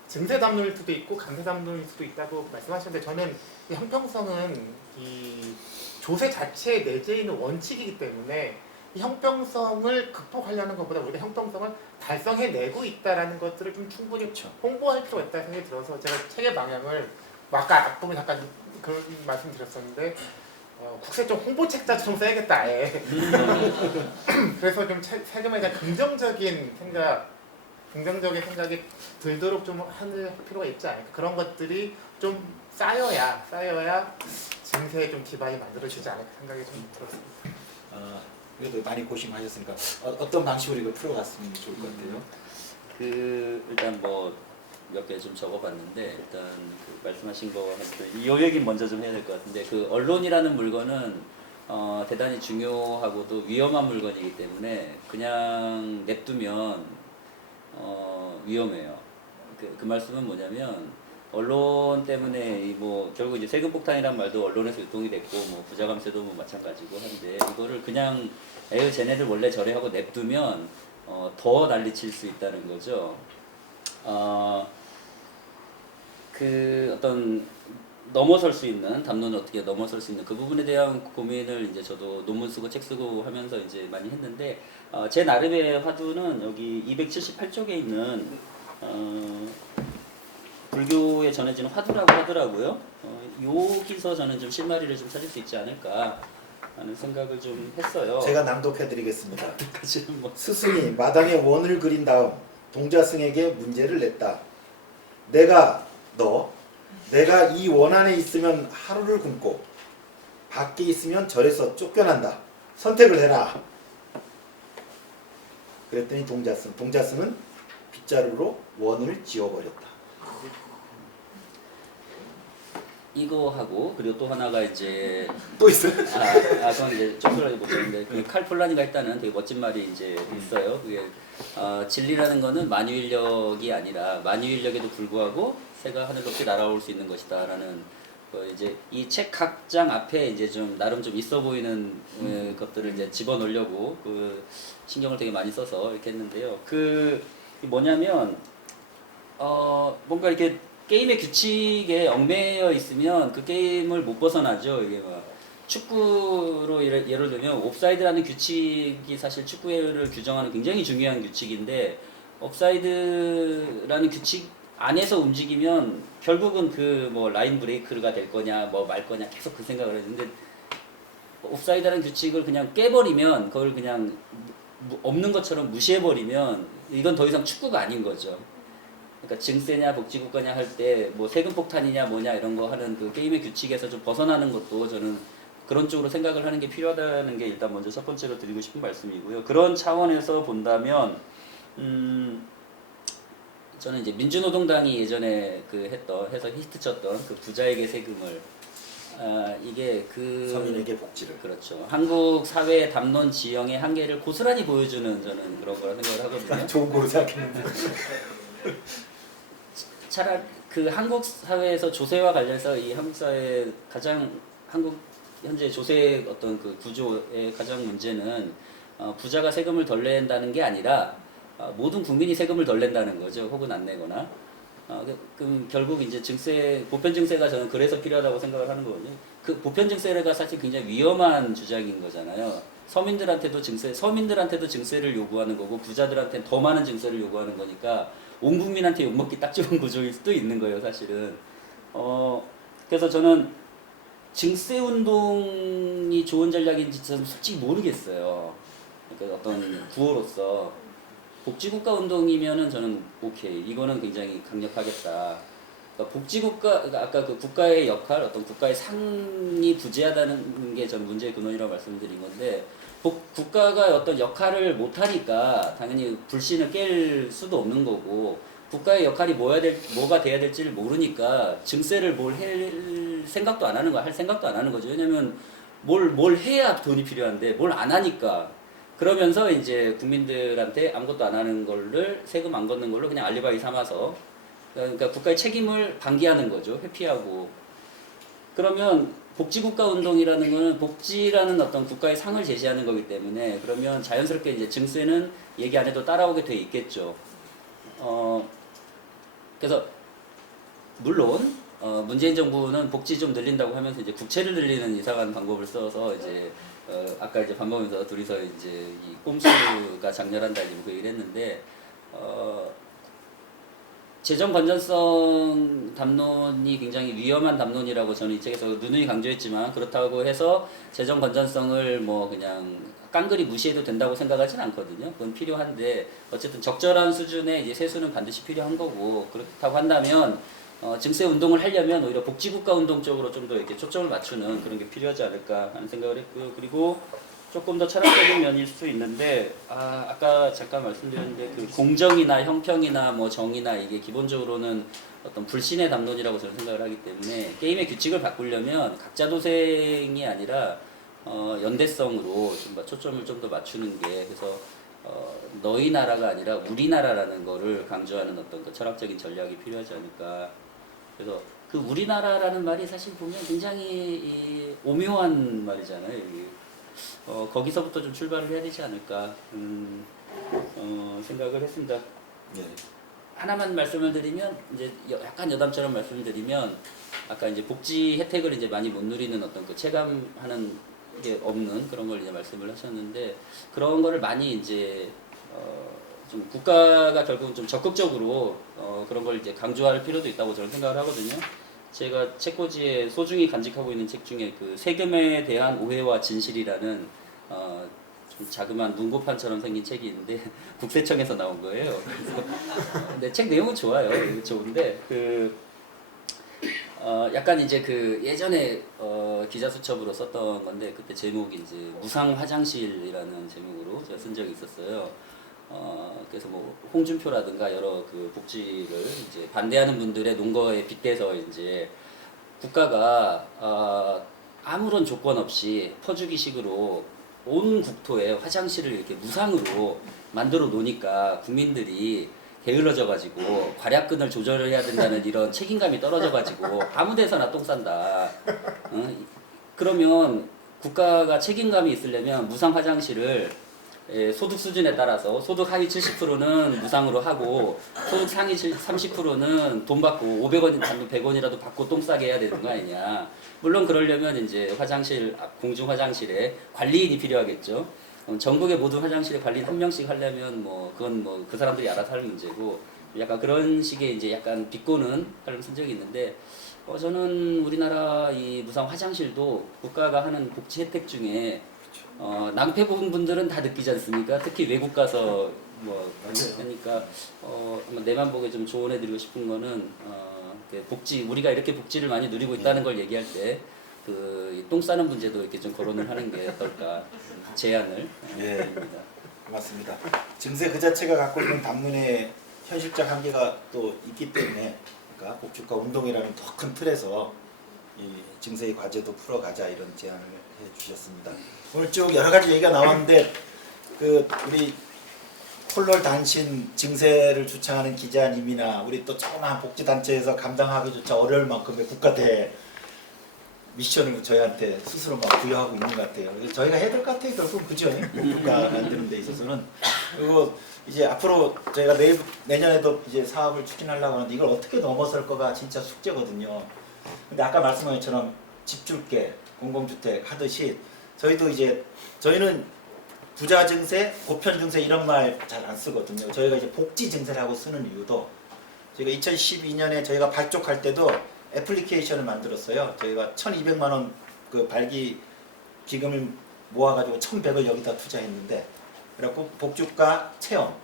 증세 담론일 수도 있고 감세 담론일 수도 있다고 말씀하셨는데, 저는 이 형평성은 이 조세 자체의 내재해 있는 원칙이기 때문에 이 형평성을 극복하려는 것보다 우리가 형평성을 달성해내고 있다라는 것들을 좀 충분히 그렇죠. 홍보할 필요가 있다는 생각이 들어서 제가 책의 방향을 뭐 아까 앞부분 잠깐 그런 말씀드렸었는데 국세 좀 홍보책자도 좀 써야겠다 아예. 그래서 좀 세금에 대한 긍정적인 생각이 들도록 좀 할 필요가 있지 않을까. 그런 것들이 좀 쌓여야 증세에 좀 기반이 만들어지지 않을까 생각이 좀 들었습니다. 그래도 많이 고심하셨으니까 어떤 방식으로 이걸 풀어갔으면 좋을 것 같아요. 일단 뭐 몇 개 좀 적어봤는데, 일단 그 말씀하신 거 요 얘기 먼저 좀 해야 될 것 같은데, 그 언론이라는 물건은 대단히 중요하고도 위험한 물건이기 때문에 그냥 냅두면 위험해요. 그 말씀은 뭐냐면, 언론 때문에 뭐 결국 이제 세금 폭탄이란 말도 언론에서 유통이 됐고, 뭐 부자 감세도 뭐 마찬가지고 한데, 이거를 그냥 에휴 쟤네들 원래 저래 하고 냅두면 더 난리칠 수 있다는 거죠. 그 어떤 넘어설 수 있는, 담론을 어떻게 넘어설 수 있는 그 부분에 대한 고민을 이제 저도 논문 쓰고 책 쓰고 하면서 이제 많이 했는데, 제 나름의 화두는 여기 278쪽에 있는 불교에 전해지는 화두라고 하더라고요. 여기서 저는 좀 실마리를 좀 찾을 수 있지 않을까 하는 생각을 좀 했어요. 제가 낭독해드리겠습니다. 사실은 뭐 스승이 마당에 원을 그린 다음 동자승에게 문제를 냈다. 내가 이 원 안에 있으면 하루를 굶고 밖에 있으면 절에서 쫓겨난다. 선택을 해라. 그랬더니 동자승은 빗자루로 원을 지워버렸다. 이거 하고, 그리고 또 하나가 이제 또 있어요? 그건 이제 쫓으라고 못했는데, 그 칼폴라니가 했다는 되게 멋진 말이 이제 있어요. 그게 진리라는 거는 만유인력이 아니라 만유인력에도 불구하고 새가 하늘 높이 날아올 수 있는 것이다라는 이제 이 책 각 장 앞에 이제 좀 나름 좀 있어 보이는 것들을 이제 집어넣으려고 그 신경을 되게 많이 써서 이렇게 했는데요. 그 뭐냐면 뭔가 이렇게 게임의 규칙에 얽매여 있으면 그 게임을 못 벗어나죠. 이게 막 축구로 예를 들면 옵사이드라는 규칙이 사실 축구를 규정하는 굉장히 중요한 규칙인데, 옵사이드라는 규칙 안에서 움직이면 결국은 그 뭐 라인 브레이크가 될 거냐 뭐 말 거냐 계속 그 생각을 했는데, 옵사이드라는 규칙을 그냥 깨버리면, 그걸 그냥 없는 것처럼 무시해버리면 이건 더 이상 축구가 아닌 거죠. 그러니까 증세냐 복지국가냐 할 때 뭐 세금 폭탄이냐 뭐냐 이런 거 하는 그 게임의 규칙에서 좀 벗어나는 것도 저는 그런 쪽으로 생각을 하는 게 필요하다는 게 일단 먼저 첫 번째로 드리고 싶은 말씀이고요. 그런 차원에서 본다면 저는 이제 민주노동당이 예전에 해서 히트쳤던 그 부자에게 세금을 이게 그 서민에게 복지를. 그렇죠. 한국 사회의 담론 지형의 한계를 고스란히 보여주는 저는 그런 거라 생각을 하거든요. 좋은 거로 생각했는데. 차라리 그 한국 사회에서 조세와 관련해서 이 한국 사회 한국 현재 조세 어떤 그 구조의 가장 문제는 부자가 세금을 덜 낸다는 게 아니라 모든 국민이 세금을 덜 낸다는 거죠. 혹은 안 내거나. 그럼 결국 이제 보편 증세가 저는 그래서 필요하다고 생각을 하는 거거든요. 그 보편 증세가 사실 굉장히 위험한 주장인 거잖아요. 서민들한테도 증세를 요구하는 거고, 부자들한테는 더 많은 증세를 요구하는 거니까 온 국민한테 욕먹기 딱 좋은 구조일 수도 있는 거예요, 사실은. 그래서 저는 증세 운동이 좋은 전략인지 저는 솔직히 모르겠어요. 그러니까 어떤 구호로서 복지국가 운동이면은 저는 오케이, 이거는 굉장히 강력하겠다. 그러니까 그러니까 아까 그 국가의 역할, 어떤 국가의 상이 부재하다는 게 전 문제의 근원이라고 말씀드린 건데, 국가가 어떤 역할을 못하니까 당연히 불신을 깰 수도 없는 거고, 국가의 역할이 뭐가 돼야 될지를 모르니까 증세를 할 생각도 안 하는 거죠. 왜냐면 뭘 해야 돈이 필요한데 뭘 안 하니까. 그러면서 이제 국민들한테 아무것도 안 하는 거를 세금 안 걷는 걸로 그냥 알리바이 삼아서 그러니까 국가의 책임을 방기하는 거죠. 회피하고. 그러면 복지국가 운동이라는 거는 복지라는 어떤 국가의 상을 제시하는 거기 때문에 그러면 자연스럽게 이제 증세는 얘기 안 해도 따라오게 돼 있겠죠. 그래서 물론 문재인 정부는 복지 좀 늘린다고 하면서 이제 국채를 늘리는 이상한 방법을 써서 이제 아까 이제 밥 먹으면서 둘이서 이제 이 꼼수가 장렬한다 이제 그 얘기를 했는데 재정 건전성 담론이 굉장히 위험한 담론이라고 저는 이 책에서 누누이 강조했지만 그렇다고 해서 재정 건전성을 뭐 그냥 깡그리 무시해도 된다고 생각하진 않거든요. 그건 필요한데 어쨌든 적절한 수준의 이제 세수는 반드시 필요한 거고 그렇다고 한다면 증세 운동을 하려면 오히려 복지국가 운동 쪽으로 좀 더 이렇게 초점을 맞추는 그런 게 필요하지 않을까 하는 생각을 했고요. 그리고 조금 더 철학적인 면일 수 있는데 아까 잠깐 말씀드렸는데 그 공정이나 형평이나 뭐 정의나 이게 기본적으로는 어떤 불신의 담론이라고 저는 생각을 하기 때문에 게임의 규칙을 바꾸려면 각자 도생이 아니라 연대성으로 좀 초점을 좀 더 맞추는 게 그래서 너희 나라가 아니라 우리나라라는 거를 강조하는 어떤 그 철학적인 전략이 필요하지 않을까. 그래서 그 우리나라라는 말이 사실 보면 굉장히 오묘한 말이잖아요. 거기서부터 좀 출발을 해야 되지 않을까 생각을 했습니다. 네. 하나만 말씀을 드리면 이제 약간 여담처럼 말씀을 드리면 아까 이제 복지 혜택을 이제 많이 못 누리는 어떤 그 체감하는 게 없는 그런 걸 이제 말씀을 하셨는데 그런 거를 많이 이제 좀 국가가 결국은 좀 적극적으로 그런 걸 이제 강조할 필요도 있다고 저는 생각을 하거든요. 제가 책꽂이에 소중히 간직하고 있는 책 중에 그 세금에 대한 오해와 진실이라는 좀 자그마한 문고판처럼 생긴 책이 있는데 국세청에서 나온 거예요. 그래서 근데 책 내용은 좋아요. 좋은데 그 약간 이제 그 예전에 기자수첩으로 썼던 건데 그때 제목이 이제 무상 화장실이라는 제목으로 제가 쓴 적이 있었어요. 그래서 뭐 홍준표라든가 여러 그 복지를 이제 반대하는 분들의 논거에 빗대서 이제 국가가 아무런 조건 없이 퍼주기식으로 온 국토에 화장실을 이렇게 무상으로 만들어 놓으니까 국민들이 게을러져 가지고 과략근을 조절해야 된다는 이런 책임감이 떨어져 가지고 아무 데서나 똥 싼다. 그러면 국가가 책임감이 있으려면 무상 화장실을 소득 수준에 따라서 소득 하위 70%는 무상으로 하고 소득 상위 30%는 돈 받고 500원, 100원이라도 받고 똥 싸게 해야 되는 거 아니냐. 물론 그러려면 이제 화장실, 공중 화장실에 관리인이 필요하겠죠. 전국의 모든 화장실에 관리인 한 명씩 하려면 뭐 그건 뭐 그 사람들이 알아서 할 문제고 약간 그런 식의 이제 약간 비꼬는 칼럼 쓴 적이 있는데 저는 우리나라 이 무상 화장실도 국가가 하는 복지 혜택 중에 낭패 본 분들은 다 느끼지 않습니까? 특히 외국 가서 뭐 하니까 내만 보기에 좀 조언해드리고 싶은 거는 복지 우리가 이렇게 복지를 많이 누리고 있다는 걸 얘기할 때 그 똥 싸는 문제도 이렇게 좀 거론을 하는 게 어떨까 제안을 드립니다. 고맙습니다. 증세 그 자체가 갖고 있는 담론의 현실적 한계가 또 있기 때문에 그러니까 복지국가 운동이라는 더 큰 틀에서 이 증세의 과제도 풀어가자 이런 제안을 해주셨습니다. 오늘 쭉 여러 가지 얘기가 나왔는데 그 우리 콜롤 단신 증세를 주창하는 기자님이나 우리 또 조그마한 복지단체에서 감당하기조차 어려울 만큼의 국가대 미션을 저희한테 스스로 막 부여하고 있는 것 같아요. 저희가 해야 될 것 같아요. 결국 그죠? 국가 만드는 데 있어서는. 그리고 이제 앞으로 저희가 내년에도 이제 사업을 추진하려고 하는데 이걸 어떻게 넘어설 거가 진짜 숙제거든요. 근데 아까 말씀하신 것처럼 집 줄게 공공주택 하듯이 저희도 이제 저희는 부자 증세, 고편 증세 이런 말 잘 안 쓰거든요. 저희가 이제 복지 증세라고 쓰는 이유도 저희가 2012년에 저희가 발족할 때도 애플리케이션을 만들었어요. 저희가 1,200만 원 그 발기 기금을 모아가지고 1,100을 여기다 투자했는데 그래갖고 복지국가 체험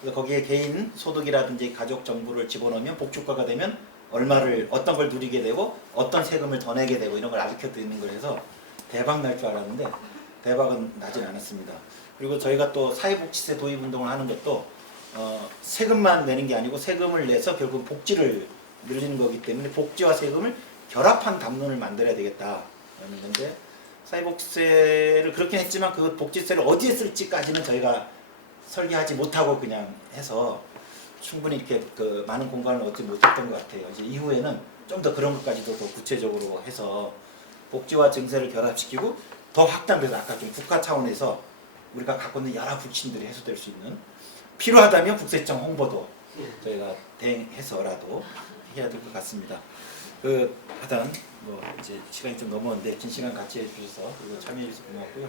그래서 거기에 개인 소득이라든지 가족 정보를 집어넣으면 복지국가가 되면 얼마를 어떤 걸 누리게 되고 어떤 세금을 더 내게 되고 이런 걸 알려 드리는 걸 해서 대박 날 줄 알았는데 대박은 나진 않았습니다. 그리고 저희가 또 사회복지세 도입 운동을 하는 것도 세금만 내는 게 아니고 세금을 내서 결국 복지를 늘리는 거기 때문에 복지와 세금을 결합한 담론을 만들어야 되겠다라는 건데 사회복지세를 그렇게 했지만 그 복지세를 어디에 쓸지까지는 저희가 설계하지 못하고 그냥 해서 충분히 이렇게 그 많은 공간을 얻지 못했던 것 같아요. 이제 이후에는 좀 더 그런 것까지도 더 구체적으로 해서 복지와 증세를 결합시키고 더 확장돼서 아까 좀 국가 차원에서 우리가 갖고 있는 여러 부침들이 해소될 수 있는 필요하다면 국세청 홍보도 저희가 대행해서라도 해야 될 것 같습니다. 그 하여튼 뭐 이제 시간이 좀 넘었는데 긴 시간 같이 해주셔서 그리고 참여해 주셔서 고맙고요.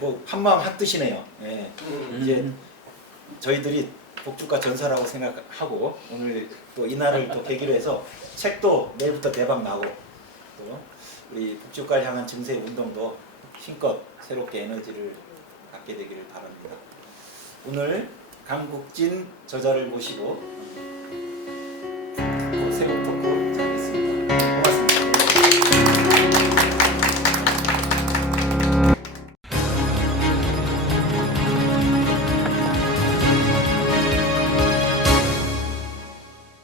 뭐 한마음 한뜻이네요. 예. 이제 저희들이 복주가 전사라고 생각하고 오늘 또 이날을 또 계기로 해서 책도 내일부터 대박 나고 또 우리 복주가를 향한 증세 운동도 힘껏 새롭게 에너지를 갖게 되기를 바랍니다. 오늘 강국진 저자를 모시고